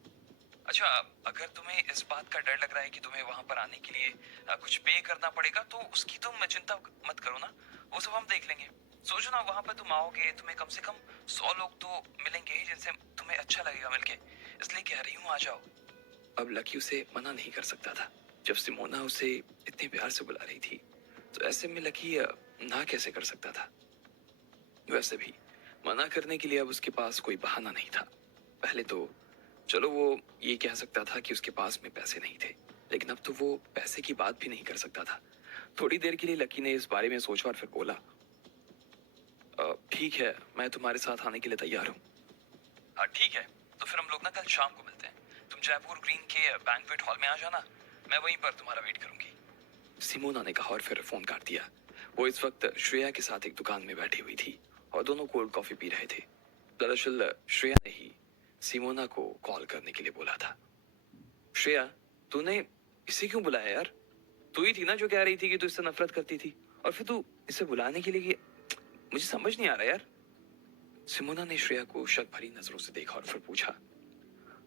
अच्छा, अगर तुम्हें इस बात का डर लग रहा है कि तुम्हें वहां पर आने के लिए कुछ पे करना पड़ेगा, तो उसकी तुम चिंता मत करो ना, वो सब हम देख लेंगे। सोचो ना, वहां पर तुम आओगे, तुम्हें कम से कम 100 लोग तो मिलेंगे ही जिनसे तुम्हें अच्छा लगेगा मिलके, इसलिए कह रही हूँ आ जाओ। अब लकी उसे मना नहीं कर सकता था। जब सिमोना उसे इतने प्यार से बुला रही थी, तो ऐसे में लकी ना कैसे कर सकता था? वैसे भी मना करने के लिए अब उसके पास कोई बहाना नहीं था। पहले तो चलो वो ये कह सकता था कि उसके पास में पैसे नहीं थे, लेकिन अब तो वो पैसे की बात भी नहीं कर सकता था। थोड़ी देर के लिए लकी ने इस बारे में सोचा और फिर बोला, ठीक है, मैं तुम्हारे साथ आने के लिए तैयार हूँ। हाँ ठीक है, तो फिर हम लोग ना कल शाम को मिलते हैं। तुम जयपुर ग्रीन के बैंक्वेट हॉल में आ जाना, मैं वहीं पर तुम्हारा वेट करूंगी। सिमोना ने कहा और फिर फोन काट दिया। वो इस वक्त श्रेया के साथ एक दुकान में बैठी हुई थी और दोनों कोल्ड कॉफी पी रहे थे। दरअसल श्रेया ने ही सिमोना को कॉल करने के लिए बोला था। श्रेया, तूने इसे क्यों बुलाया यार? तू ही थी ना जो कह रही थी कि तू इससे नफरत करती थी, और फिर तू इसे बुलाने के लिए मुझे समझ नहीं आ रहा यार। सिमोना ने श्रेया को शक भरी नजरों से देखा और फिर पूछा,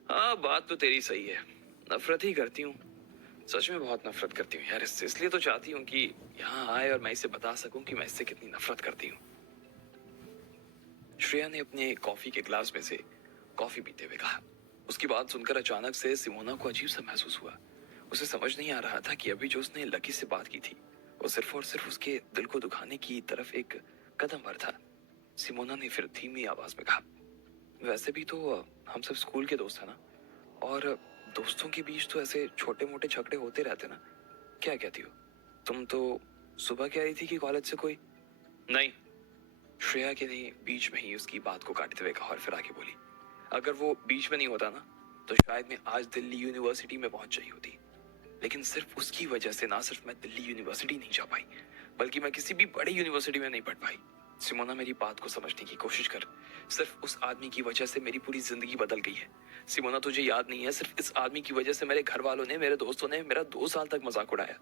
हाँ बात तो तेरी सही है, नफरत ही करती हूँ, सच में बहुत नफरत करती हूँ यार इससे। इसलिए तो चाहती हूँ कि यहाँ आए और मैं इसे बता सकूं कि मैं इससे कितनी नफरत करती हूँ। श्रेया ने अपने कॉफी के ग्लास में से कॉफी पीते हुए कहा। उसकी बात सुनकर अचानक से सिमोना को अजीब सा महसूस हुआ। उसे समझ नहीं आ रहा था कि अभी जो उसने लकी से बात की थी वो सिर्फ और सिर्फ उसके दिल को दुखाने की तरफ एक कदम भर था। सिमोना ने फिर धीमी आवाज में कहा, वैसे भी तो हम सब स्कूल के दोस्त हैं ना, और दोस्तों के बीच तो ऐसे छोटे मोटे झगड़े होते रहते ना। क्या कहती हो? तुम तो सुबह कह रही थी कि कॉलेज से कोई नहीं। श्रेया के ने बीच में ही उसकी बात को काटते हुए कहा और फिर आगे बोली, अगर वो बीच में नहीं होता ना तो शायद मैं आज दिल्ली यूनिवर्सिटी में पहुंच गई होती। लेकिन सिर्फ उसकी वजह से ना सिर्फ मैं दिल्ली यूनिवर्सिटी नहीं जा पाई, बल्कि मैं किसी भी बड़ी यूनिवर्सिटी में नहीं पढ़ पाई। सिमोना, मेरी बात को समझने की कोशिश कर। सिर्फ उस आदमी की वजह से मेरी पूरी जिंदगी बदल गई है। सिमोना, तुझे याद नहीं है, सिर्फ इस आदमी की वजह से मेरे घर वालों ने, मेरे दोस्तों ने मेरा 2 साल तक मजाक उड़ाया।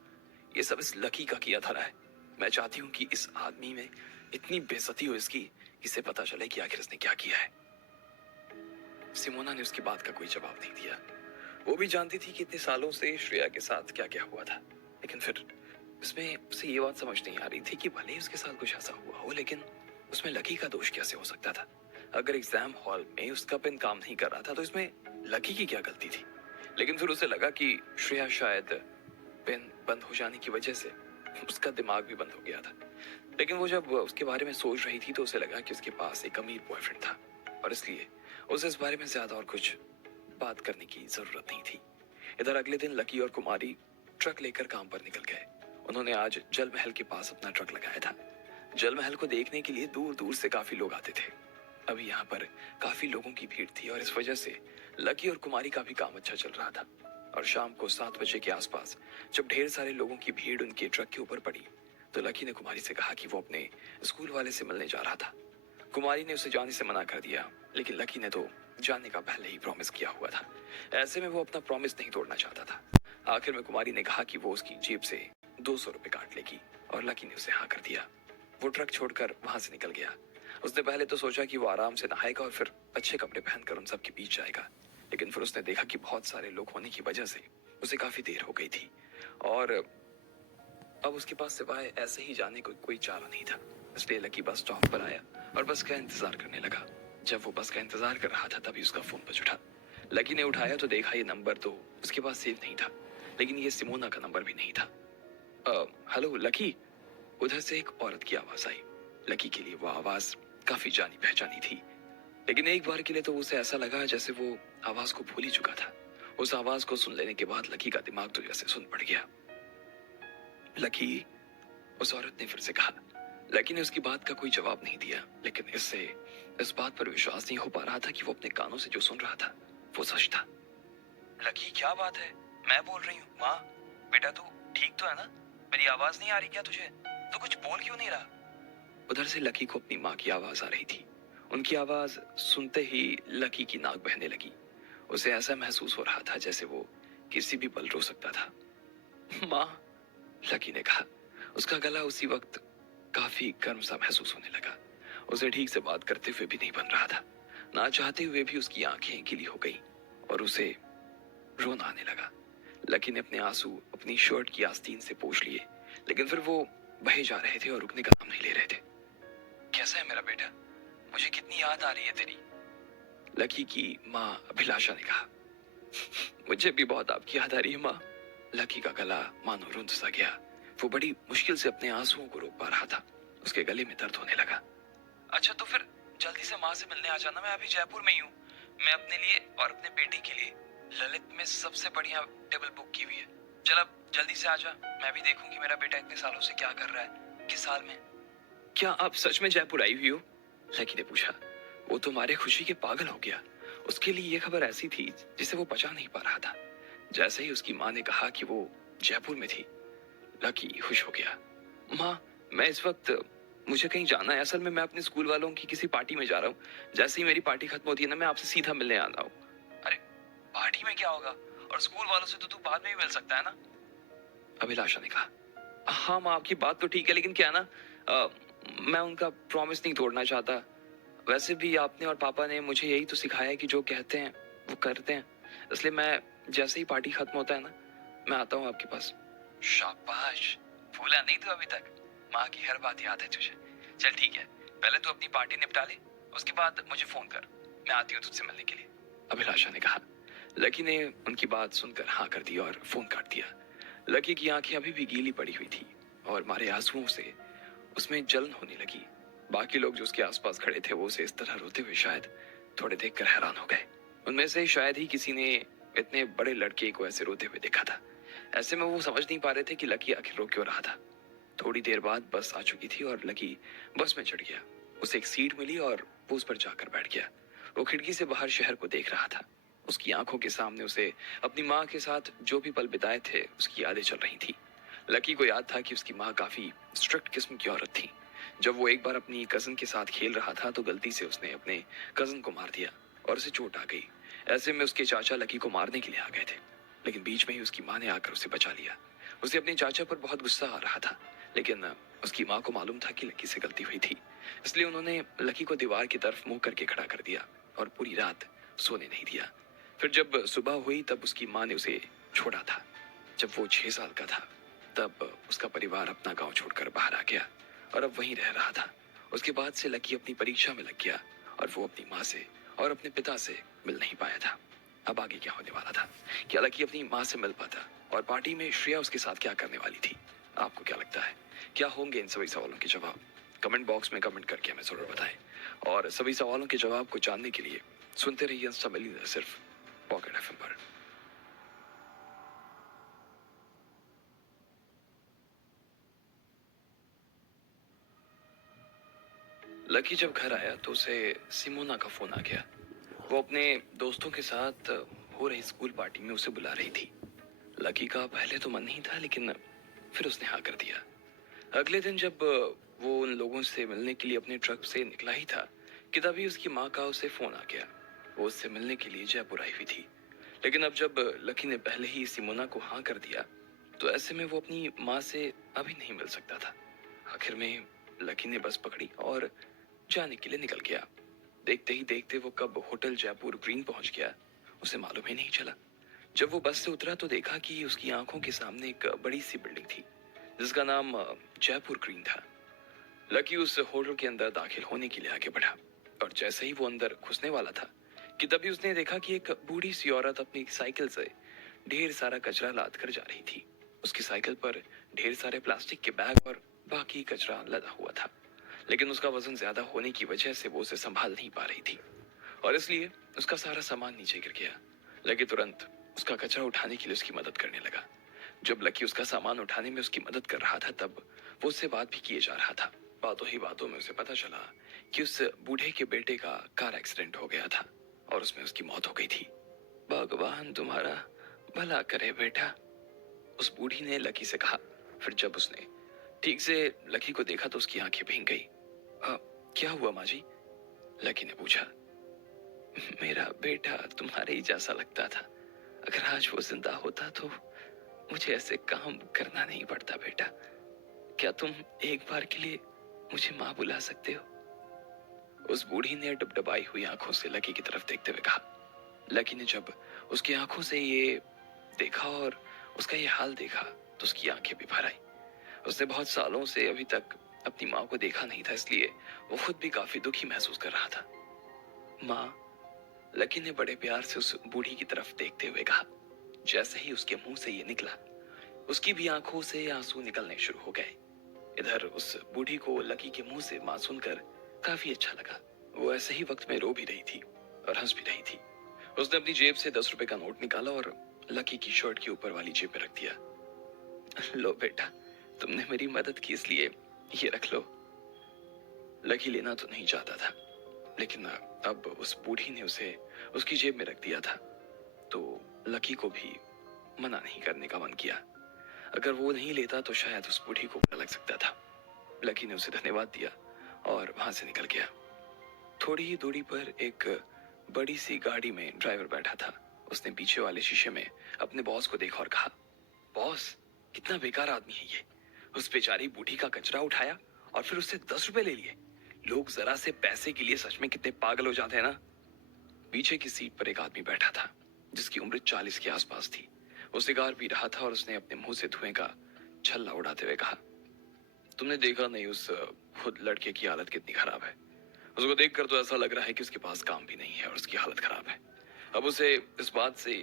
ये सब इस लकी का किया धरा है। मैं चाहती हूँ कि इस आदमी में इतनी बेइज्जती हो इसकी, इसे पता चले कि आखिर इसने क्या किया है। सिमोना ने उसकी बात का कोई जवाब नहीं दिया। वो भी जानती थी कि इतने सालों से श्रेया के साथ क्या क्या हुआ था, लेकिन फिर उसमें उसे ये बात समझ नहीं आ रही थी कि भले ही उसके साथ कुछ ऐसा हुआ हो, लेकिन उसमें लकी का दोष कैसे हो सकता था? अगर एग्जाम हॉल में उसका पेन काम नहीं कर रहा था तो इसमें लकी की क्या गलती थी? लेकिन फिर उसे लगा कि श्रेया शायद पेन बंद हो जाने की वजह से उसका दिमाग भी बंद हो गया था। लेकिन वो जब उसके बारे में सोच रही थी तो उसे लगा कि उसके पास एक अमीर बॉयफ्रेंड था और इसलिए उसे इस बारे में ज्यादा और कुछ बात करने की जरूरत नहीं थी। इधर अगले दिन लकी और कुमारी ट्रक लेकर काम पर निकल गए। उन्होंने आज जल महल के पास अपना ट्रक लगाया था। जल महल को देखने के लिए दूर दूर से काफी लोग आते थे। अभी यहाँ पर काफी लोगों की भीड़ थी और इस वजह से लकी और कुमारी का भी काम अच्छा चल रहा था। और शाम को 7 बजे के आसपास जब ढेर सारे लोगों की भीड़ उनके ट्रक के ऊपर पड़ी तो लकी ने कुमारी से कहा कि वो अपने स्कूल वाले से मिलने जा रहा था। कुमारी ने उसे जाने से मना कर दिया, लेकिन लकी ने तो जाने का पहले ही प्रॉमिस किया हुआ था। ऐसे में वो अपना प्रॉमिस नहीं तोड़ना चाहता था। आखिर में कुमारी ने कहा कि वो उसकी जेब से 200 रुपए काट लेगी और लकी ने उसे हाँ कर दिया। वो ट्रक छोड़कर वहां से निकल गया। उसने पहले तो सोचा कि वो आराम से नहाएगा और फिर अच्छे कपड़े पहनकर उन सब के बीच जाएगा, लेकिन फिर उसने देखा कि बहुत सारे लोग होने की वजह से उसे काफी देर हो गई थी और अब उसके पास सिवाय ऐसे ही जाने को कोई चारा नहीं था। इसलिए लकी बस स्टॉप पर आया और बस का इंतजार करने लगा। जब वो बस का इंतजार कर रहा था तभी उसका फोन बज उठा। लकी ने उठाया तो देखा ये नंबर तो उसके पास सेव नहीं था, लेकिन ये सिमोना का नंबर भी नहीं था। हेलो लकी, उधर से एक औरत की आवाज आई। लकी के लिए वो आवाज काफी जानी पहचानी थी, लेकिन एक बार के लिए तो उसे ऐसा लगा जैसे वो आवाज को भूल ही चुका था। उस आवाज को सुन लेने के बाद लकी का दिमाग तो जैसे सुन पड़ गया। लकी, उस औरत ने फिर से कहा। लकी ने उसकी बात का कोई जवाब नहीं दिया, लेकिन इससे इस बात पर विश्वास नहीं हो पा रहा था कि वो अपने कानों से जो सुन रहा था वो सच था। लकी, क्या बात है? मैं बोल रही हूँ। माँ, बेटा तू ठीक तो है ना? मेरी आवाज नहीं आ रही क्या तुझे? तो कुछ बोल क्यों नहीं रहा? उधर से लकी को अपनी माँ की आवाज आ रही थी। उनकी आवाज सुनते ही लकी की नाक बहने लगी। उसे ऐसा महसूस हो रहा था जैसे वो किसी भी पल रो सकता था। माँ, लकी ने कहा। उसका गला उसी वक्त काफी गर्म सा महसूस होने लगा। उसे ठीक से बात करते हुए भी नहीं बन रहा था। ना चाहते हुए भी उसकी आंखें गीली हो गई और उसे रोना आने लगा। लकी ने अपने आंसू अपनी शर्ट की आस्तीन से पोंछ लिए, लेकिन फिर वो बहे जा रहे थे और रुकने का नाम नहीं ले रहे थे। कैसा है मेरा बेटा? मुझे कितनी याद आ रही है तेरी, लकी की माँ अभिलाषा ने कहा। मुझे भी बहुत आपकी याद आ रही है माँ। लकी का गला मानो रुंध सा गया। वो बड़ी मुश्किल से अपने आंसुओं को रोक पा रहा था। उसके गले में दर्द होने लगा। अच्छा तो फिर जल्दी से माँ से मिलने आ जाना, मैं अभी जयपुर में ही हूँ। मैं अपने लिए और अपने बेटे के लिए ललित में सबसे बढ़िया टेबल बुक की हुई है। चल अब जल्दी से आजा, मैं भी देखूं कि मेरा बेटा इतने सालों से क्या कर रहा है, किस साल में। क्या आप सच में जयपुर आई हुई हो? लकी ने पूछा। वो तो मारे खुशी के पागल हो गया। उसके लिए ये खबर ऐसी थी जिसे वो पचा नहीं पा रहा था। जैसे ही उसकी माँ ने कहा कि वो जयपुर में थी, लकी खुश हो गया। माँ, मैं इस वक्त, मुझे कहीं जाना है। असल में मैं अपने स्कूल वालों की किसी पार्टी में जा रहा हूँ। जैसे ही मेरी पार्टी खत्म होती है ना, मैं आपसे सीधा मिलने आना हूँ। अरे, पार्टी में क्या होगा? और स्कूल वालों से तो तू बाद में भी मिल सकता है ना? अभिलाषा ने कहा। हाँ माँ, आपकी बात तो ठीक है, लेकिन क्या ना, मैं उनका प्रॉमिस नहीं तोड़ना चाहता। वैसे भी आपने और पापा ने मुझे यही तो सिखाया है कि जो कहते हैं वो करते हैं। इसलिए मैं जैसे ही पार्टी खत्म होता है ना, मैं आता हूँ आपके पास। शाबाश, भूला नहीं तू अभी तक। माँ की हर बात याद है तुझे। चल ठीक है, पहले तू अपनी पार्टी निपटा ले, उसके बाद मुझे फोन कर, मैं आती हूँ तुझसे मिलने के लिए, अभिलाषा ने कहा। लकी ने उनकी बात सुनकर हाँ कर दी और फोन काट दिया। लकी की आंखें अभी भी गीली पड़ी हुई थी और मारे आंसुओं से उसमें जलन होने लगी। बाकी लोग जो उसके आसपास खड़े थे वो उसे इस तरह रोते हुए शायद थोड़े देखकर हैरान हो गए। उनमें से शायद ही किसी ने इतने बड़े लड़के को ऐसे रोते हुए देखा था। ऐसे में वो समझ नहीं पा रहे थे कि लकी आखिर रो क्यों रहा था। थोड़ी देर बाद बस आ चुकी थी और लकी बस में चढ़ गया। उसे एक सीट मिली और वो उस पर जाकर बैठ गया। वो खिड़की से बाहर शहर को देख रहा था। उसकी आंखों के सामने उसे अपनी माँ के साथ जो भी पल बिताए थे उसकी यादें चल रही थी। लकी को याद था कि उसकी माँ काफी स्ट्रिक्ट किस्म की औरत थी। जब वो एक बार अपनी कजन के साथ खेल रहा था तो गलती से उसने अपने कजन को मार दिया और उसे चोट आ गई। ऐसे में उसके चाचा लकी को मारने के लिए आ गए थे, लेकिन बीच में ही उसकी माँ ने आकर उसे बचा लिया। उसे अपने चाचा पर बहुत गुस्सा आ रहा था, लेकिन उसकी माँ को मालूम था कि लकी से गलती हुई थी। इसलिए उन्होंने लकी को दीवार की तरफ मुंह करके खड़ा कर दिया और पूरी रात सोने नहीं दिया। फिर जब सुबह हुई तब उसकी माँ ने उसे छोड़ा था। जब वो 6 साल का था तब उसका परिवार अपना गांव छोड़कर बाहर आ गया और अब वहीं रह रहा था। उसके बाद से लकी अपनी परीक्षा में लग गया और वो अपनी माँ से और अपने पिता से मिल नहीं पाया था। अब आगे क्या होने वाला था? क्या लकी अपनी माँ से मिल पाता? और पार्टी में श्रेया उसके साथ क्या करने वाली थी? आपको क्या लगता है, क्या होंगे इन सभी सवालों के जवाब? कमेंट बॉक्स में कमेंट करके हमें जरूर बताएं। और सभी सवालों के जवाब को जानने के लिए सुनते रहिए सिर्फ पॉकेट एफएम पर। लकी जब घर आया तो उसे सिमोना का फोन आ गया। वो अपने दोस्तों के साथ हो रही स्कूल पार्टी में उसे बुला रही थी। लकी का पहले तो मन नहीं था, लेकिन फिर उसने हाँ कर दिया। अगले दिन जब वो उन लोगों से मिलने के लिए अपने ट्रक से निकला ही था कि तभी उसकी माँ का उसे फोन आ गया। वो उससे मिलने के लिए जयपुर आई हुई थी, लेकिन अब जब लकी ने पहले ही सिमोना को हाँ कर दिया तो ऐसे में वो अपनी माँ से अभी नहीं मिल सकता था। आखिर में लकी ने बस पकड़ी और जाने के लिए निकल गया। देखते ही देखते वो कब होटल जयपुर ग्रीन पहुंच गया उसे मालूम ही नहीं चला। जब वो बस से उतरा तो देखा कि उसकी आंखों के सामने एक बड़ी सी बिल्डिंग थी जिसका नाम जयपुर ग्रीन था। लकी उस होटल के अंदर दाखिल होने के लिए आगे बढ़ा और जैसे ही वो अंदर घुसने वाला था कि तभी उसने देखा कि एक बूढ़ी सी औरत अपनी साइकिल से ढेर सारा कचरा लाद कर जा रही थी। उसकी साइकिल पर ढेर सारे प्लास्टिक के बैग और बाकी कचरा लदा हुआ था, लेकिन उसका वजन ज्यादा होने की वजह से वो उसे संभाल नहीं पा रही थी और इसलिए उसका सारा सामान नीचे गिर गया। लकी तुरंत उसका कचरा उठाने के लिए उसकी मदद करने लगा। जब लकी उसका सामान उठाने में उसकी मदद कर रहा था तब वो उससे बात भी किए जा रहा था। बातों ही बातों में उसे पता चला कि उस बूढ़े के बेटे का कार एक्सीडेंट हो गया था और उसमें उसकी मौत हो गई थी। भगवान तुम्हारा भला करे बेटा, उस बूढ़ी ने लकी से कहा। फिर जब उसने ठीक से लकी को देखा तो उसकी आंखें भीग गई। क्या हुआ माँ जी? लकी ने पूछा। मेरा बेटा तुम्हारे ही जैसा लगता था। अगर आज वो जिंदा होता तो मुझे ऐसे काम करना नहीं पड़ता बेटा। क्या तुम एक बार के लिए मुझे माँ बुला सकते हो? उस बूढ़ी ने डबडबाई हुई आंखों से लकी की तरफ देखते हुए कहा। लकी ने जब उसकी आंखों से ये देखा और उसका ये हाल देखा तो उसकी आंखें भी भर आई। उसने बहुत सालों से अभी तक अपनी माँ को देखा नहीं था, इसलिए वो खुद भी काफी दुखी महसूस कर रहा था। माँ, लकी ने बड़े प्यार से उस बूढ़ी की तरफ देखते हुए कहा। जैसे ही उसके मुंह से ये निकला उसकी भी आंखों से आंसू निकलने शुरू हो गए। इधर उस बूढ़ी को लकी के मुंह से माँ सुनकर काफी अच्छा लगा। वो ऐसे ही वक्त में रो भी रही थी और हंस भी रही थी। उसने अपनी जेब से 10 रुपए का नोट निकाला और लकी की शर्ट के ऊपर वाली जेब में रख दिया। लो बेटा, तुमने मेरी मदद की इसलिए ये रख लो। लकी लेना तो नहीं चाहता था, लेकिन अब उस बूढ़ी ने उसे उसकी जेब में रख दिया था, तो लकी को भी मना नहीं करने का मन किया। अगर वो नहीं लेता तो शायद उस बूढ़ी को बुरा लग सकता था। लकी ने उसे धन्यवाद दिया और वहां से निकल गया। थोड़ी ही दूरी पर एक बड़ी सी गाड़ी में ड्राइवर बैठा था। उसने पीछे वाले शीशे में अपने बॉस को देखा और कहा, बॉस, कितना बेकार आदमी है ये। उस बेचारी बूढ़ी का कचरा उठाया और फिर उससे 10 रुपए ले लिए। लोग जरा से पैसे के लिए सच में कितने पागल हो जाते हैं ना। पीछे की सीट पर एक आदमी बैठा था जिसकी उम्र 40 के आसपास थी। वो सिगार पी रहा था और उसने अपने मुंह से धुएं का छल्ला उड़ाते हुए कहा, तुमने देखा नहीं उस खुद लड़के की हालत कितनी खराब है। उसको देखकर तो ऐसा लग रहा है कि उसके पास काम भी नहीं है और उसकी हालत खराब है। अब उसे इस बात से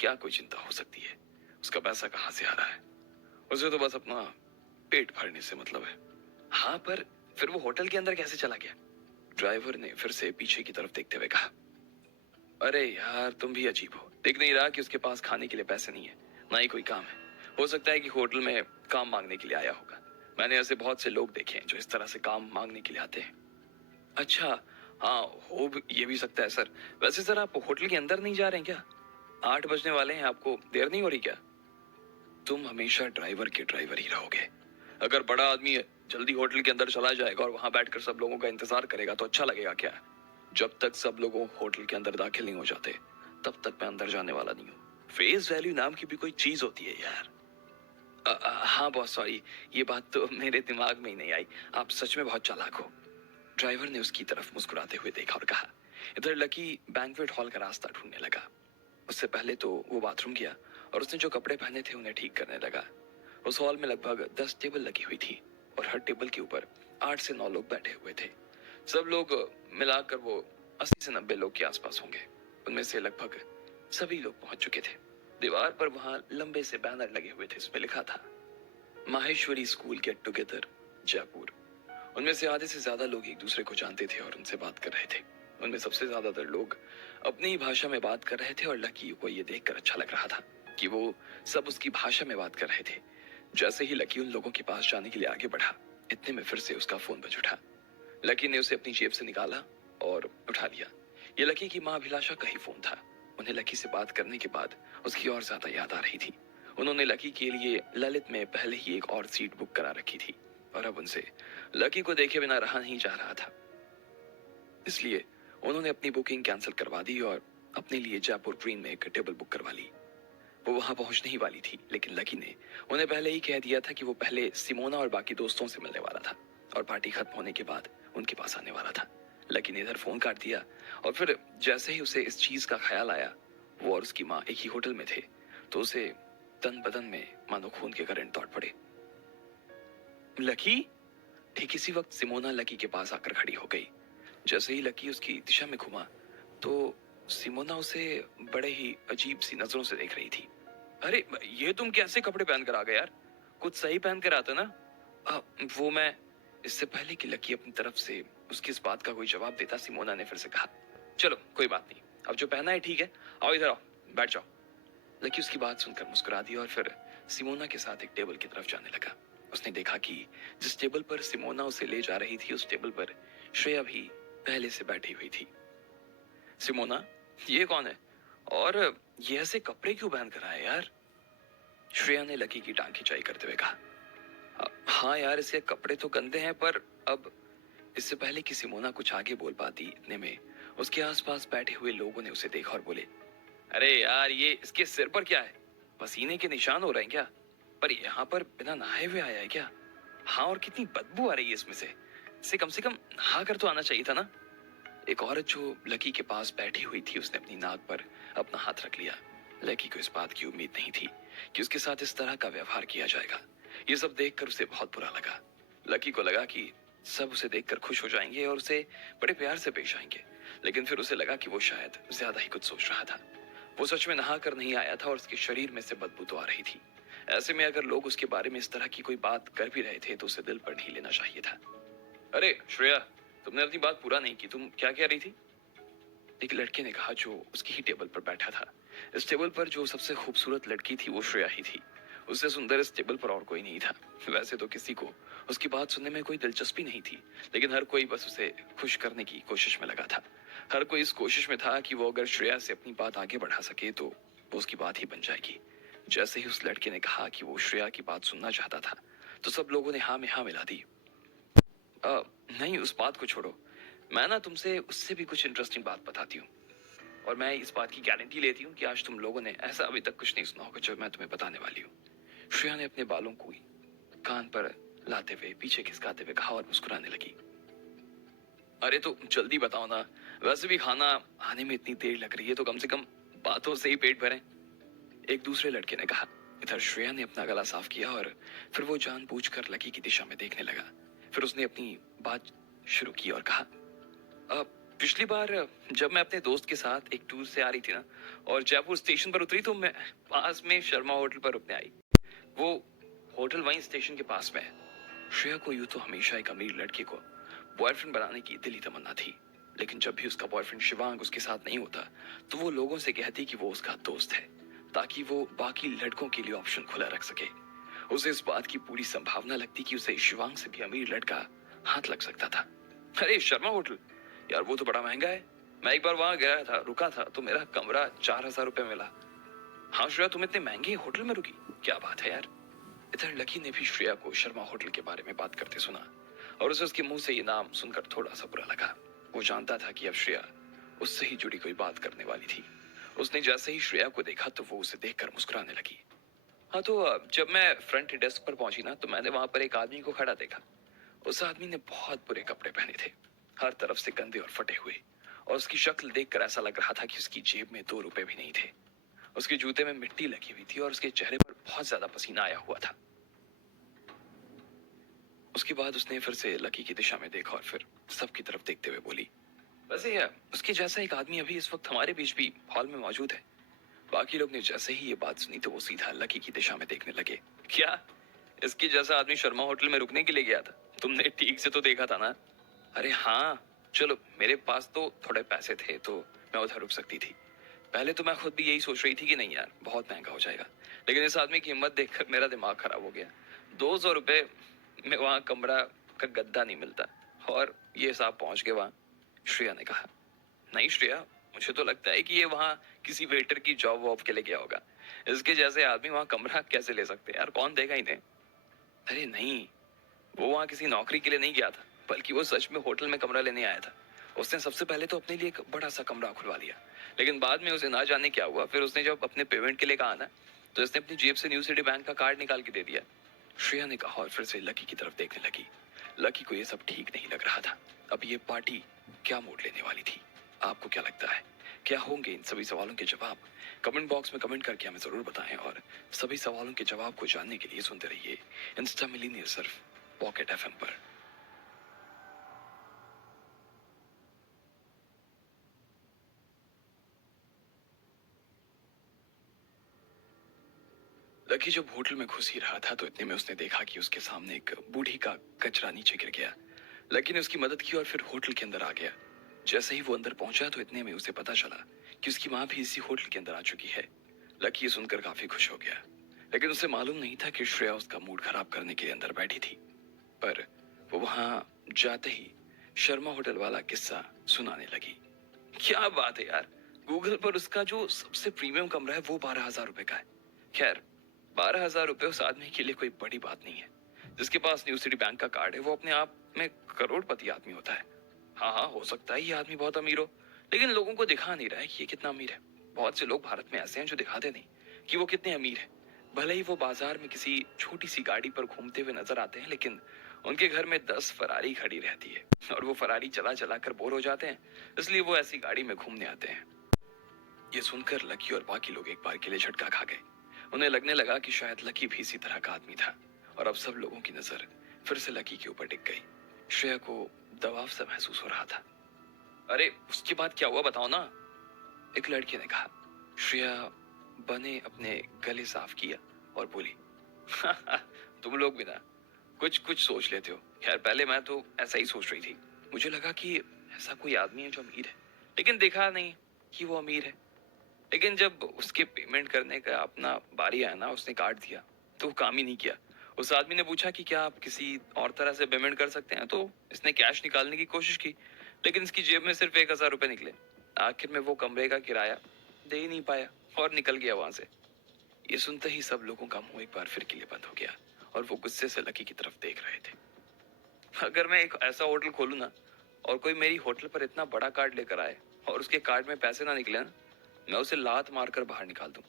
क्या कोई चिंता हो सकती है? उसका पैसा कहाँ से आ रहा है? उसे तो बस अपना पेट भरने से मतलब है। हाँ, पर फिर वो होटल के अंदर कैसे चला गया? ड्राइवर ने फिर से पीछे की तरफ देखते हुए कहा, अरे यार, तुम भी अजीब हो। देख नहीं रहा कि उसके पास खाने के लिए पैसे नहीं है, ना ही कोई काम है। हो सकता है कि होटल में काम मांगने के लिए आया होगा। मैंने ऐसे बहुत से लोग देखे हैं जो इस तरह से काम मांगने के लिए आते हैं। अच्छा, हाँ, ये भी सकता है सर। वैसे सर, आप होटल के अंदर नहीं जा रहे हैं क्या? 8 बजने वाले हैं, आपको देर नहीं हो रही क्या? तुम हमेशा ड्राइवर के ड्राइवर ही रहोगे। अगर बड़ा आदमी जल्दी होटल के अंदर चला जाएगा और वहां बैठकर सब लोगों का इंतजार करेगा तो अच्छा लगेगा क्या? जब तक सब लोगों होटल के अंदर दाखिल नहीं हो जाते तब तक मैं अंदर जाने वाला नहीं हूँ। फेस वैल्यू नाम की भी कोई चीज होती है यार। हाँ बॉस, सॉरी, ये बात तो मेरे दिमाग में ही नहीं आई। आप सच में बहुत चालाक हो। ड्राइवर ने उसकी तरफ मुस्कुराते हुए देखा और कहा। इधर लकी बैंक्वेट हॉल का रास्ता ढूंढने लगा। उससे पहले तो वो बाथरूम गया और उसने जो कपड़े पहने थे उन्हें ठीक करने लगा। उस हॉल में लगभग 10 टेबल लगी हुई थी और हर टेबल के ऊपर 8 से 9 लोग बैठे हुए थे। सब लोग मिलाकर वो 80 से 90 लोग के आसपास होंगे। उनमें से लगभग सभी लोग पहुंच चुके थे। दीवार पर वहां लंबे से बैनर लगे हुए थे। इसमें लिखा था, Maheshwari school get together Jaipur. उनमें से आधे से ज्यादा लोग एक दूसरे को जानते थे और उनसे बात कर रहे थे। उनमें सबसे ज्यादातर लोग अपनी ही भाषा में बात कर रहे थे और लकी को ये देखकर अच्छा लग रहा था कि वो सब उसकी भाषा में बात कर रहे थे। जैसे ही लकी उन लोगों के पास जाने के लिए आगे बढ़ा, इतने में फिर से उसका फोन बज उठा। लकी ने उसे अपनी जेब से निकाला और उठा लिया। ये लकी की माँ अभिलाषा का ही फोन था। उन्हें लकी से बात करने के बाद उसकी और ज्यादा याद आ रही थी। उन्होंने लकी के लिए ललित में पहले ही एक और सीट बुक करा रखी थी और अब उनसे लकी को देखे बिना रहा नहीं जा रहा था। इसलिए उन्होंने अपनी बुकिंग कैंसिल करवा दी और अपने लिए जयपुर ग्रीन में एक टेबल बुक करवा ली। वो वहां पहुंचने ही वाली थी, लेकिन लकी ने उन्हें पहले ही कह दिया था कि वो पहले सिमोना और बाकी दोस्तों से मिलने वाला था और पार्टी खत्म होने के बाद उनके पास आने वाला था। लकी ने इधर फोन काट दिया और फिर जैसे ही उसे इस चीज का ख्याल आया, वो और उसकी माँ एक ही होटल में थे, तो उसे तन बदन में मानो खून के करंट दौड़ पड़े। लकी! ठीक इसी वक्त सिमोना लकी के पास आकर खड़ी हो गई। जैसे ही लकी उसकी दिशा में घुमा तो सिमोना उसे बड़े ही अजीब सी नजरों से देख रही थी। अरे, ये तुम कैसे कपड़े पहन कर आ गए यार? कुछ सही पहन कर आता ना। वो मैं इससे पहले कि लकी अपनी तरफ से उसकी इस बात का कोई जवाब देता, सिमोना ने फिर से कहा, चलो कोई बात नहीं, अब जो पहना है ठीक है, आओ इधर आओ, बैठ जाओ। लकी उसकी बात सुनकर मुस्कुरा दी और फिर सिमोना के साथ एक टेबल की तरफ जाने लगा। उसने देखा कि जिस टेबल पर सिमोना उसे ले जा रही थी, उस टेबल पर श्रेया भी पहले से बैठी हुई थी। सिमोना, ये कौन है? और ये ऐसे कपड़े क्यों पहन कर आया यार? श्रेया ने लकी की टांग खिंचाई करते हुए कहा, हाँ यार, इसके कपड़े तो गंदे हैं, पर अब। इससे पहले कि सिमोना कुछ आगे बोल पाती, इतने में उसके आसपास बैठे हुए लोगों ने उसे देखा और बोले, अरे यार, ये इसके सिर पर क्या है? पसीने के निशान हो रहे हैं क्या? पर यहाँ पर बिना नहाए हुए आया है क्या? हाँ, और कितनी बदबू आ रही है इसमें से। इसे कम से कम नहा कर तो आना चाहिए था ना। एक औरत जो लकी के पास बैठी हुई थी, उसने अपनी नाक पर अपना हाथ रख लिया। लकी को इस बात की उम्मीद नहीं थी कि उसके साथ इस तरह का व्यवहार किया जाएगा। ये सब देखकर उसे बहुत बुरा लगा। लकी को लगा कि सब उसे देखकर खुश हो जाएंगे और उसे बड़े प्यार से पेश आएंगे, लेकिन फिर उसे लगा कि वो शायद ज्यादा ही कुछ सोच रहा था। वो सच में नहा कर नहीं आया था और उसके शरीर में से बदबू तो आ रही थी। ऐसे में अगर लोग उसके बारे में इस तरह की कोई बात कर भी रहे थे तो उसे दिल पर नहीं लेना चाहिए था। अरे श्रेया, तुमने अपनी बात पूरा नहीं की, तुम क्या कह रही थी? एक लड़के ने कहा जो उसकी ही टेबल पर बैठा था। इस टेबल पर जो सबसे खूबसूरत लड़की थी वो श्रेया ही थी। उससे सुंदर इस टेबल पर और कोई नहीं था। वैसे तो किसी को उसकी बात सुनने में कोई दिलचस्पी नहीं थी, लेकिन हर कोई बस उसे खुश करने की कोशिश में लगा था। हर कोई इस कोशिश में था कि वो अगर श्रेया से अपनी बात आगे बढ़ा सके तो वो उसकी बात ही बन जाएगी। जैसे ही उस लड़के ने कहा कि वो श्रेया की बात सुनना चाहता था, तो सब लोगों ने हाँ में हाँ मिला दी। नहीं, उस बात को छोड़ो, मैं ना तुमसे उससे भी कुछ इंटरेस्टिंग बात बताती हूँ। और मैं इस बात की गारंटी लेती हूँ कि आज तुम लोगों ने ऐसा अभी तक कुछ नहीं सुना होगा जो मैं तुम्हें बताने वाली हूँ। श्रेया ने अपने बालों को कान पर लाते हुए पीछे खिसकाते हुए कहा और मुस्कुराने लगी। अरे तो जल्दी बताओ ना, वैसे भी खाना आने में इतनी देर लग रही है तो कम से कम बातों से ही पेट भरें। एक दूसरे लड़के ने कहा। इधर श्रेया ने अपना गला साफ किया और फिर वो जानबूझकर लकी की दिशा में देखने लगा। फिर उसने अपनी बात शुरू की और कहा, पिछली बार जब मैं अपने दोस्त के साथ एक टूर से आ रही थी ना, और जयपुर स्टेशन पर उतरी तो मैं पास में शर्मा होटल पर रुकने आई। वो होटल वहीं स्टेशन के पास में है। श्रेया को यूं तो हमेशा एक अमीर लड़के को बॉयफ्रेंड बनाने की दिली तमन्ना थी, लेकिन जब भी उसका बॉयफ्रेंड शिवांग उसके साथ नहीं होता तो वो लोगों से कहती कि वो उसका दोस्त है, ताकि वो बाकी लड़कों के लिए ऑप्शन खुला रख सके। उसे इस बात की पूरी संभावना लगती कि उसे शिवांग से भी अमीर लड़का हाथ लग सकता था। अरे शर्मा होटल, यार वो तो बड़ा महंगा है। मैं एक बार वहां गया था, रुका था तो मेरा कमरा 4,000 रुपए मिला। हाँ श्रेया, तुम इतने महंगे होटल में रुकी, क्या बात है यार। इधर लकी ने भी श्रेया को शर्मा होटल के बारे में बात करते सुना और उसे उसके मुंह से ये नाम सुनकर थोड़ा सा बुरा लगा। वो जानता था कि अब श्रेया उससे ही जुड़ी कोई बात करने वाली थी। उसने जैसे ही श्रेया को देखा तो वो उसे देखकर मुस्कुराने लगी। हाँ तो जब मैं फ्रंट डेस्क पर पहुंची ना तो मैंने वहां पर एक आदमी को खड़ा देखा। उस आदमी ने बहुत बुरे कपड़े पहने थे, हर तरफ से गंदे और फटे हुए, और उसकी शक्ल देखकर ऐसा लग रहा था कि उसकी जेब में 2 रुपए भी नहीं थे। उसके जूते में मिट्टी लगी हुई थी और उसके चेहरे पर बहुत ज्यादा पसीना आया हुआ था। उसके बाद उसने फिर से लकी की दिशा में देखा और फिर सबकी तरफ देखते हुए बोली, वैसे उसके जैसा एक आदमी अभी इस वक्त हमारे बीच भी हॉल में मौजूद है। बाकी लोग ने जैसे ही ये बात सुनी तो वो सीधा लकी की दिशा में देखने लगे। क्या इसके जैसा आदमी शर्मा होटल में रुकने के लिए गया था? तुमने ठीक से तो देखा था ना? अरे हाँ, चलो मेरे पास तो थोड़े पैसे थे तो मैं उधर रुक सकती थी। पहले तो मैं खुद भी यही सोच रही थी कि नहीं यार बहुत महंगा हो जाएगा, लेकिन इस आदमी की हिम्मत देखकर मेरा दिमाग खराब हो गया। 200 रुपए में वहां कमरा का गद्दा नहीं मिलता, और ये साहब पहुंच गए वहां। श्रेया ने कहा, नहीं श्रेया, मुझे तो लगता है कि ये वहां किसी वेटर की जॉब वॉब के लिए गया होगा। इसके जैसे आदमी वहां कमरा कैसे ले सकते हैं यार, कौन देगा इन्हें। अरे नहीं, वो वहां किसी नौकरी के लिए नहीं गया था, बल्कि वो सच में होटल में कमरा लेने आया था। उसने सबसे पहले तो अपने लिए एक बड़ा सा कमरा खुलवा लिया, लेकिन बाद में उसे ना जाने क्या हुआ, फिर उसने जब अपने पेमेंट के लिए कहा ना, तो उसने अपनी जेब से न्यू सिटी बैंक का कार्ड निकाल के दे दिया। श्रेया ने कहा और फिर से लकी की तरफ देखने लगी। लकी को ये सब ठीक नहीं लग रहा था। अब ये पार्टी क्या मोड़ लेने वाली थी? आपको क्या लगता है, क्या होंगे इन सभी सवालों के जवाब? कमेंट बॉक्स में कमेंट करके हमें जरूर बताएं, और सभी सवालों के जवाब को जानने के लिए सुनते रहिए इंस्टा मिलीनियर सिर्फ पॉकेट एफएम पर। लकी जब होटल में घुस ही रहा था तो इतने में उसने देखा कि उसके सामने एक बूढ़ी का कचरा नीचे गिर गया। लकी ने उसकी मदद की और फिर होटल के अंदर आ गया। जैसे ही वो अंदर पहुंचा तो इतने में उसे पता चला कि उसकी माँ भी इसी होटल के अंदर आ चुकी है। लकी ये सुनकर काफी खुश हो गया, लेकिन उसे मालूम नहीं था कि श्रेया उसका मूड खराब करने के लिए अंदर बैठी थी। पर वो वहां जाते ही शर्मा होटल वाला किस्सा सुनाने लगी। क्या बात है यार, गूगल पर उसका जो सबसे प्रीमियम कमरा है वो 12,000 रुपए का है। खैर, 12,000 रुपए उस आदमी के लिए कोई बड़ी बात नहीं है। जिसके पास न्यू सिटी बैंक का कार्ड है वो अपने आप में करोड़पति आदमी होता है। हाँ हाँ, हो सकता है ये आदमी बहुत अमीर हो, लेकिन लोगों को दिखा नहीं रहा है कि ये कितना अमीर है। बहुत से लोग भारत में ऐसे हैं जो दिखाते नहीं कि वो कितने अमीर हैं। भले ही वो बाजार में किसी छोटी सी गाड़ी पर घूमते हुए नजर आते हैं, लेकिन उनके घर में 10 फरारी खड़ी रहती है और वो फरारी चला चला कर बोर हो जाते हैं, इसलिए वो ऐसी गाड़ी में घूमने आते हैं। ये सुनकर लकी और बाकी लोग एक बार के लिए झटका खा गए। उन्हें लगने लगा कि शायद लकी भी इसी तरह का आदमी था, और अब सब लोगों की नजर फिर से लकी के ऊपर टिक गई। श्रेया को दबाव सा महसूस हो रहा था। अरे उसके बाद क्या हुआ बताओ ना, एक लड़के ने कहा। श्रेया बने अपने गले साफ किया और बोली, तुम लोग भी ना कुछ कुछ सोच लेते हो। खैर पहले मैं तो ऐसा ही सोच रही थी, मुझे लगा कि ऐसा कोई आदमी है जो अमीर है, लेकिन देखा नहीं कि वो अमीर है। लेकिन जब उसके पेमेंट करने का अपना बारी आया ना, उसने काट दिया, तो काम ही नहीं किया। उस आदमी ने पूछा कि क्या आप किसी और तरह से पेमेंट कर सकते हैं, तो इसने कैश निकालने की कोशिश की, लेकिन इसकी जेब में सिर्फ 1,000 रुपए निकले। आखिर में वो कमरे का किराया दे ही नहीं पाया और निकल गया वहां से। ये सुनते ही सब लोगों का मुंह एक बार फिर के लिए बंद हो गया और वो गुस्से से लकी की तरफ देख रहे थे। अगर मैं एक ऐसा होटल खोलूं ना, और कोई मेरी होटल पर इतना बड़ा कार्ड लेकर आए और उसके कार्ड में पैसे ना निकले ना, मैं उसे लात मारकर बाहर निकाल दूं।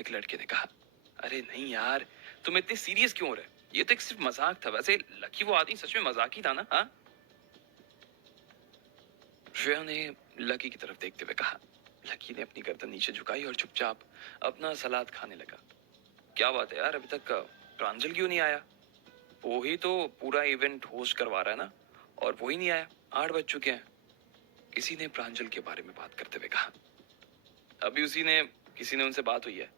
एक लड़के ने कहा। अरे नहीं यार, तुम इतने सीरियस क्यों हो रहे? ये तो एक सिर्फ मजाक था। वैसे लकी वो आदमी सच में मजाक ही था ना? हाँ। श्रेया ने लकी की तरफ देखते हुए कहा। लकी ने अपनी गर्दन नीचे झुकाई और चुपचाप अपना सलाद खाने लगा। क्या बात है यार, अभी तक प्रांजल क्यों नहीं आया? वो ही तो पूरा इवेंट होस्ट करवा रहा है ना, और वो ही नहीं आया। 8 बज चुके हैं। किसी ने प्रांजल के बारे में बात करते हुए कहा। अभी किसी ने उनसे बात हुई है।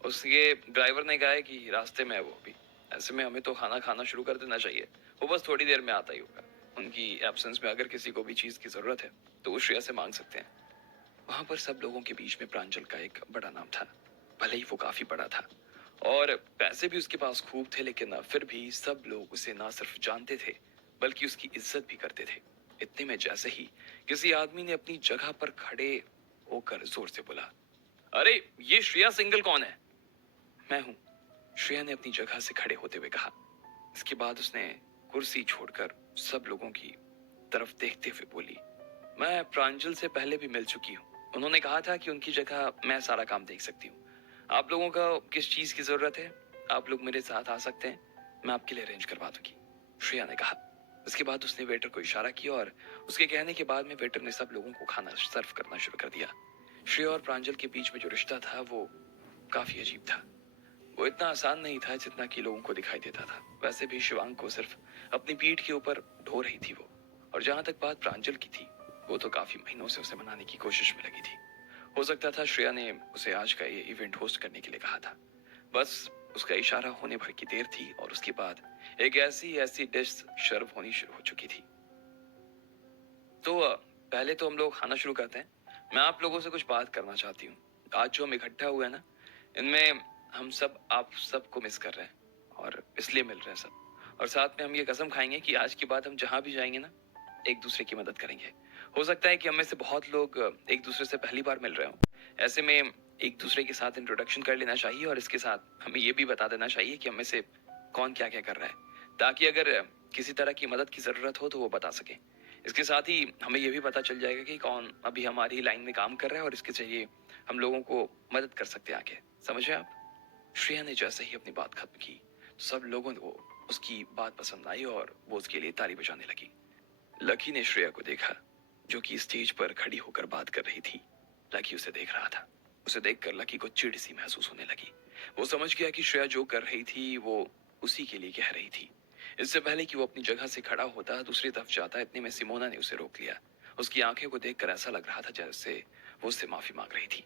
उसके ड्राइवर ने कहा है कि रास्ते में है वो अभी। ऐसे में हमें तो खाना खाना शुरू कर देना चाहिए। वो बस थोड़ी देर में आता ही होगा। उनकी एब्सेंस में अगर किसी को भी चीज की जरूरत है तो वो श्रेया से मांग सकते हैं। वहां पर सब लोगों के बीच में प्रांजल का एक बड़ा नाम था। भले ही वो काफी बड़ा था और पैसे भी उसके पास खूब थे, लेकिन फिर भी सब लोग उसे ना सिर्फ जानते थे बल्कि उसकी इज्जत भी करते थे। इतने में जैसे ही किसी आदमी ने अपनी जगह पर खड़े होकर जोर से बोला, अरे ये श्रेया सिंगल कौन है? मैं हूं, श्रेया ने अपनी जगह से खड़े होते हुए कहा। इसके बाद उसने कुर्सी छोड़कर सब लोगों की तरफ देखते हुए बोली, मैं प्रांजल से पहले भी मिल चुकी हूँ। उन्होंने कहा था कि उनकी जगह मैं सारा काम देख सकती हूँ। आप लोगों का किस चीज की जरूरत है, आप लोग मेरे साथ आ सकते हैं, मैं आपके लिए अरेंज करवा दूंगी, श्रेया ने कहा। उसके बाद उसने वेटर को इशारा किया और उसके कहने के बाद में वेटर ने सब लोगों को खाना सर्व करना शुरू कर दिया। श्रेया और प्रांजल के बीच में जो रिश्ता था वो काफी अजीब था। वो इतना आसान नहीं था जितना कि लोगों को दिखाई देता था। वैसे भी शिवांग को सिर्फ अपनी पीठ के ऊपर ढो रही थी वो, और जहां तक बात प्रांजल की थी, वो तो काफी महीनों से उसे मनाने की कोशिश में लगी थी। हो सकता था श्रेया ने उसे आज का ये इवेंट होस्ट करने के लिए कहा था। बस उसका इशारा होने भर की देर थी और उसके बाद एक ऐसी ऐसी डिश सर्व होनी शुरू हो चुकी थी। तो पहले तो हम लोग खाना शुरू करते हैं। मैं आप लोगों से कुछ बात करना चाहती हूँ। आज जो हम इकट्ठा हुए हैं ना, इनमें हम सब आप सबको मिस कर रहे हैं और इसलिए मिल रहे हैं सब। और साथ में हम ये कसम खाएंगे कि आज के बाद हम जहां भी जाएंगे ना, एक दूसरे की मदद करेंगे। हो सकता है कि हम में से बहुत लोग एक दूसरे से पहली बार मिल रहे हो। ऐसे में एक दूसरे के साथ इंट्रोडक्शन कर लेना चाहिए और इसके साथ हमें ये भी बता देना चाहिए कि हम में से कौन क्या क्या कर रहा है, ताकि अगर किसी तरह की मदद की जरूरत हो तो वो बता सके। इसके साथ ही हमें यह भी पता चल जाएगा कि कौन अभी हमारी लाइन में काम कर रहा है और इसके चाहिए हम लोगों को मदद कर सकते हैं आगे। समझे आप? श्रेया ने जैसे ही अपनी बात खत्म की तो सब लोगों को उसकी बात पसंद आई और वो उसके लिए ताली बजाने लगी। लकी ने श्रेया को देखा, जो कि स्टेज पर खड़ी होकर बात कर रही थी। लकी उसे देख रहा था। उसे देखकर लकी को चिढ़ सी महसूस होने लगी। वो समझ गया कि श्रेया जो कर रही थी वो उसी के लिए कह रही थी। इससे पहले कि वो अपनी जगह से खड़ा होता दूसरी तरफ जाता, इतने में सिमोना ने उसे रोक लिया। उसकी आंखें को देखकर ऐसा लग रहा था जैसे वो उससे माफी मांग रही थी।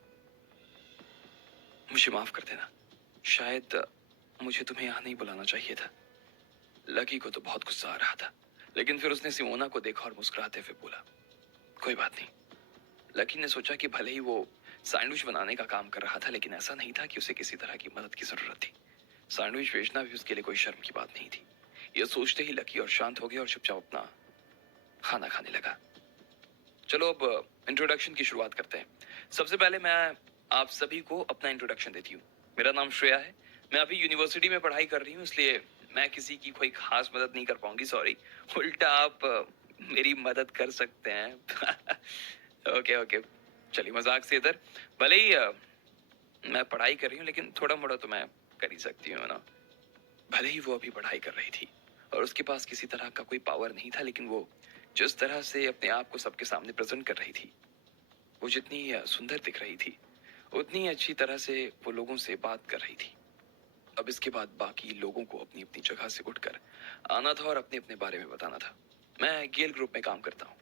मुझे माफ कर देना, शायद मुझे तुम्हें यहाँ नहीं बुलाना चाहिए था। लकी को तो बहुत गुस्सा आ रहा था, लेकिन फिर उसने सिमोना को देखा और मुस्कुराते हुए बोला, कोई बात नहीं। लकी ने सोचा कि भले ही वो सैंडविच बनाने का काम कर रहा था, लेकिन ऐसा नहीं था कि उसे किसी तरह की मदद की जरूरत थी। सैंडविच बेचना भी उसके लिए कोई शर्म की बात नहीं थी। यह सोचते ही लकी और शांत हो गया और चुपचाप अपना खाना खाने लगा। चलो अब इंट्रोडक्शन की शुरुआत करते हैं। सबसे पहले मैं आप सभी को अपना इंट्रोडक्शन देती हूँ। मेरा नाम श्रेया है। मैं अभी यूनिवर्सिटी में पढ़ाई कर रही हूँ, इसलिए मैं किसी की कोई खास मदद नहीं कर पाऊंगी, सॉरी। उल्टा आप मेरी मदद कर सकते हैं। ओके ओके, चलिए मजाक से इधर। भले ही मैं पढ़ाई कर रही हूँ, लेकिन थोड़ा मोड़ा तो मैं कर ही सकती हूँ ना। भले ही वो अभी पढ़ाई कर रही थी और उसके पास किसी तरह का कोई पावर नहीं था, लेकिन वो जिस तरह से अपने आप को सबके सामने प्रेजेंट कर रही थी, वो जितनी सुंदर दिख रही थी, उतनी अच्छी तरह से वो लोगों से बात कर रही थी। अब इसके बाद बाकी लोगों को अपनी अपनी जगह से उठकर आना था और अपने अपने बारे में बताना था। मैं गेल ग्रुप में काम करता हूँ।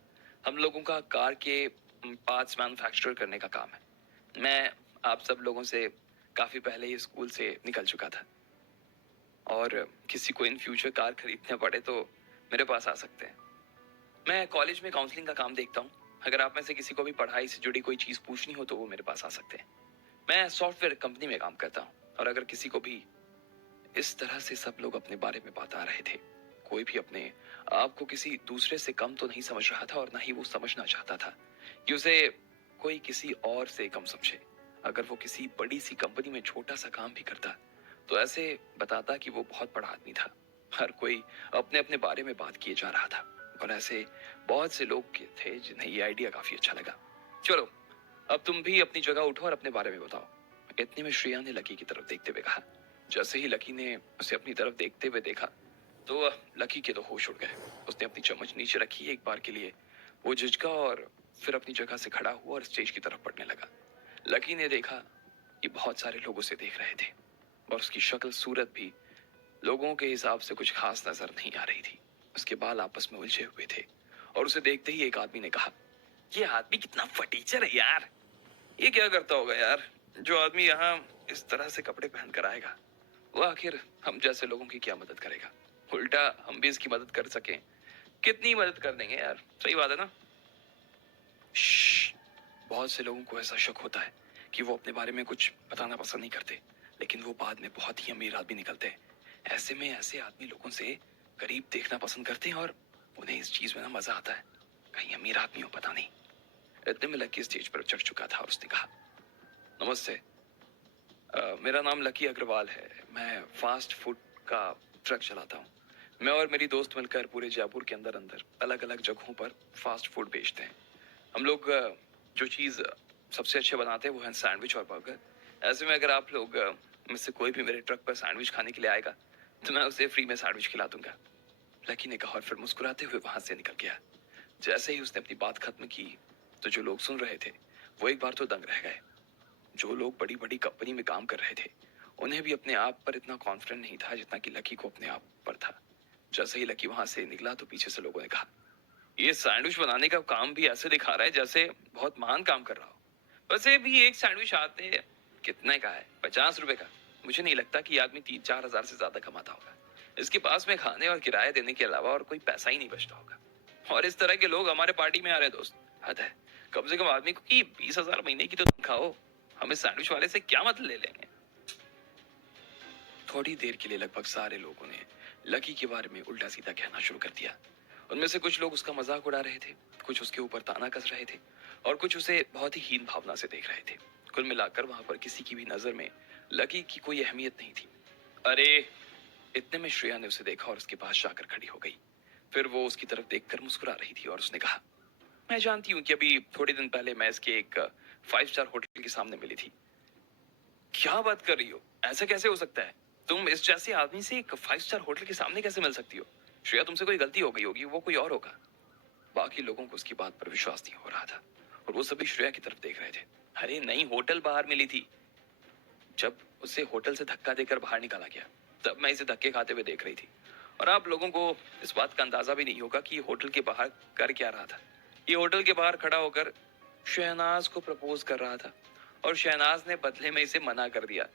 हम लोगों का कार के पार्ट्स मैन्युफैक्चर करने का काम है। मैं आप सब लोगों से काफी पहले ही स्कूल से निकल चुका था, और किसी को इन फ्यूचर कार खरीदने पड़े तो मेरे पास आ सकते हैं। मैं कॉलेज में काउंसलिंग का काम देखता हूँ। अगर आप में से किसी को भी पढ़ाई से जुड़ी कोई चीज पूछनी हो तो वो मेरे पास आ सकते हैं। मैं सॉफ्टवेयर कंपनी में काम करता हूँ, और अगर किसी को भी इस तरह से सब लोग अपने बारे में बता रहे थे। कोई भी अपने आप को किसी दूसरे से कम तो नहीं समझ रहा था और ना ही वो समझना चाहता था कि उसे कोई किसी और से कम समझे। अगर वो किसी बड़ी सी कंपनी में छोटा सा काम भी करता तो ऐसे बताता कि वो बहुत बड़ा आदमी था। हर कोई अपने अपने बारे में बात किए जा रहा था और ऐसे बहुत से लोग थे जिन्हें ये आइडिया काफी अच्छा लगा। चलो अब तुम भी अपनी जगह उठो और अपने बारे में बताओ। इतने में श्रेया ने लकी की तरफ देखते हुए कहा। जैसे ही लकी ने उसे अपनी तरफ देखते हुए देखा तो लकी के तो होश उड़ गए। उसने अपनी चम्मच नीचे रखी एक बार के लिए, वो झिझका और फिर अपनी जगह से खड़ा हुआ और स्टेज की तरफ बढ़ने लगा। लकी ने देखा कि बहुत सारे लोग उसे देख रहे थे और उसकी शक्ल सूरत भी लोगों के हिसाब से कुछ खास नजर नहीं आ रही थी। उसके बाल आपस में उलझे हुए थे और उसे देखते ही एक आदमी ने कहा, ये आदमी कितना फटीचर है यार। ये क्या करता होगा यार, जो आदमी यहाँ इस तरह से कपड़े पहन कर आएगा, वो आखिर हम जैसे लोगों की क्या मदद करेगा। उल्टा हम भी इसकी मदद कर सकें, कितनी मदद कर देंगे यार। सही बात है ना। श्श्श। बहुत से लोगों को ऐसा शक होता है कि वो अपने बारे में कुछ बताना पसंद नहीं करते, लेकिन वो बाद में बहुत ही अमीर आदमी निकलते हैं। ऐसे में ऐसे आदमी लोगों से करीब देखना पसंद करते हैं और उन्हें इस चीज में ना मजा आता है, कहीं अमीर आदमी हो पता नहीं। इतने में लकी स्टेज पर चढ़ चुका था और उसने कहा, नमस्ते, मेरा नाम लकी अग्रवाल है। मैं फास्ट फूड का ट्रक चलाता हूँ। मैं और मेरी दोस्त मिलकर पूरे जयपुर के अंदर अंदर अलग अलग जगहों पर फास्ट फूड बेचते हैं। हम लोग जो चीज़ सबसे अच्छे बनाते हैं वो है सैंडविच और बर्गर। ऐसे में अगर आप लोग में से कोई भी मेरे ट्रक पर सैंडविच खाने के लिए आएगा तो मैं उसे फ्री में सैंडविच खिला दूंगा। लकी ने कहा और फिर मुस्कुराते हुए वहां से निकल गया। जैसे ही उसने अपनी बात खत्म की तो जो लोग सुन रहे थे वो एक बार तो दंग रह गए। जो लोग बड़ी बड़ी कंपनी में काम कर रहे थे उन्हें भी अपने आप पर इतना कॉन्फिडेंट नहीं था जितना कि लकी को अपने आप पर था। जैसे ही लकी वहां से निकला तो पीछे से लोगों ने कहा, ये सैंडविच बनाने का काम भी ऐसे दिखा रहा है जैसे बहुत महान काम कर रहा हो। वैसे भी एक सैंडविच आते हैं कितने का है, 50 रुपए का। मुझे नहीं लगता कि ये आदमी 3-4 हजार से ज्यादा कमाता होगा। इसके पास में खाने और किराया देने के अलावा और कोई पैसा ही नहीं बचता होगा। और इस तरह के लोग हमारे पार्टी में आ रहे हैं दोस्त, हद है। कम से कम आदमी को कि 20 हजार महीने की तो तनख्वाह हो। हम इस सैंडविच वाले से क्या मतलब ले लेंगे। थोड़ी देर के लिए लगभग सारे लोगों ने लकी के बारे में उल्टा सीधा कहना शुरू कर दिया। उनमें से कुछ लोग उसका मजाक उड़ा रहे थे, कुछ उसके ऊपर ताना कस रहे थे और कुछ उसे बहुत ही हीन भावना से देख रहे थे। कुल मिलाकर वहां पर किसी की भी नजर में लकी की कोई अहमियत नहीं थी। अरे, इतने में श्रेया ने उसे देखा और उसके पास जाकर खड़ी हो गई। फिर वो उसकी तरफ देखकर मुस्कुरा रही थी और उसने कहा, मैं जानती हूँ कि अभी थोड़े दिन पहले मैं इसके एक 5 स्टार होटल के सामने मिली थी। क्या बात कर रही हो, ऐसा कैसे हो सकता है। तुम इस जैसे आदमी से एक 5 स्टार होटल के सामने कैसे मिल सकती हो। श्रेया, तुमसे कोई गलती हो गई होगी, वो कोई और होगा। बाकी लोगों को उसकी बात पर विश्वास नहीं हो रहा था और वो सभी श्रेया की तरफ देख रहे थे। अरे नहीं, होटल बाहर मिली थी। जब उसे होटल से धक्का देकर बाहर निकाला गया तब मैं इसे धक्के खाते हुए देख रही थी। और आप लोगों को इस बात का अंदाजा भी नहीं होगा कि ये होटल के बाहर कर क्या रहा था। ये होटल के बाहर खड़ा होकर शहनाज को प्रपोज कर रहा था और शहनाज ने बदले में इसे मना कर दिया।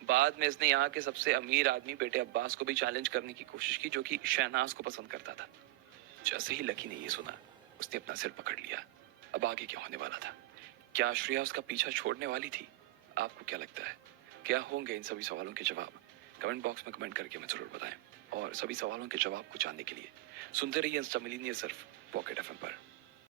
बाद में इसने यहाँ के सबसे अमीर आदमी बेटे अब्बास को भी चैलेंज करने की कोशिश की, जो कि शहनाज को पसंद करता था। जैसे ही लकी ने ये सुना उसने अपना सिर पकड़ लिया। अब आगे क्या होने वाला था? क्या श्रेया उसका पीछा छोड़ने वाली थी? आपको क्या लगता है, क्या होंगे इन सभी सवालों के जवाब? कमेंट बॉक्स में कमेंट करके हमें जरूर बताएं और सभी सवालों के जवाब को जानने के लिए सुनते रहिए इंस्टा मिलीनियर सिर्फ पॉकेट एफएम पर।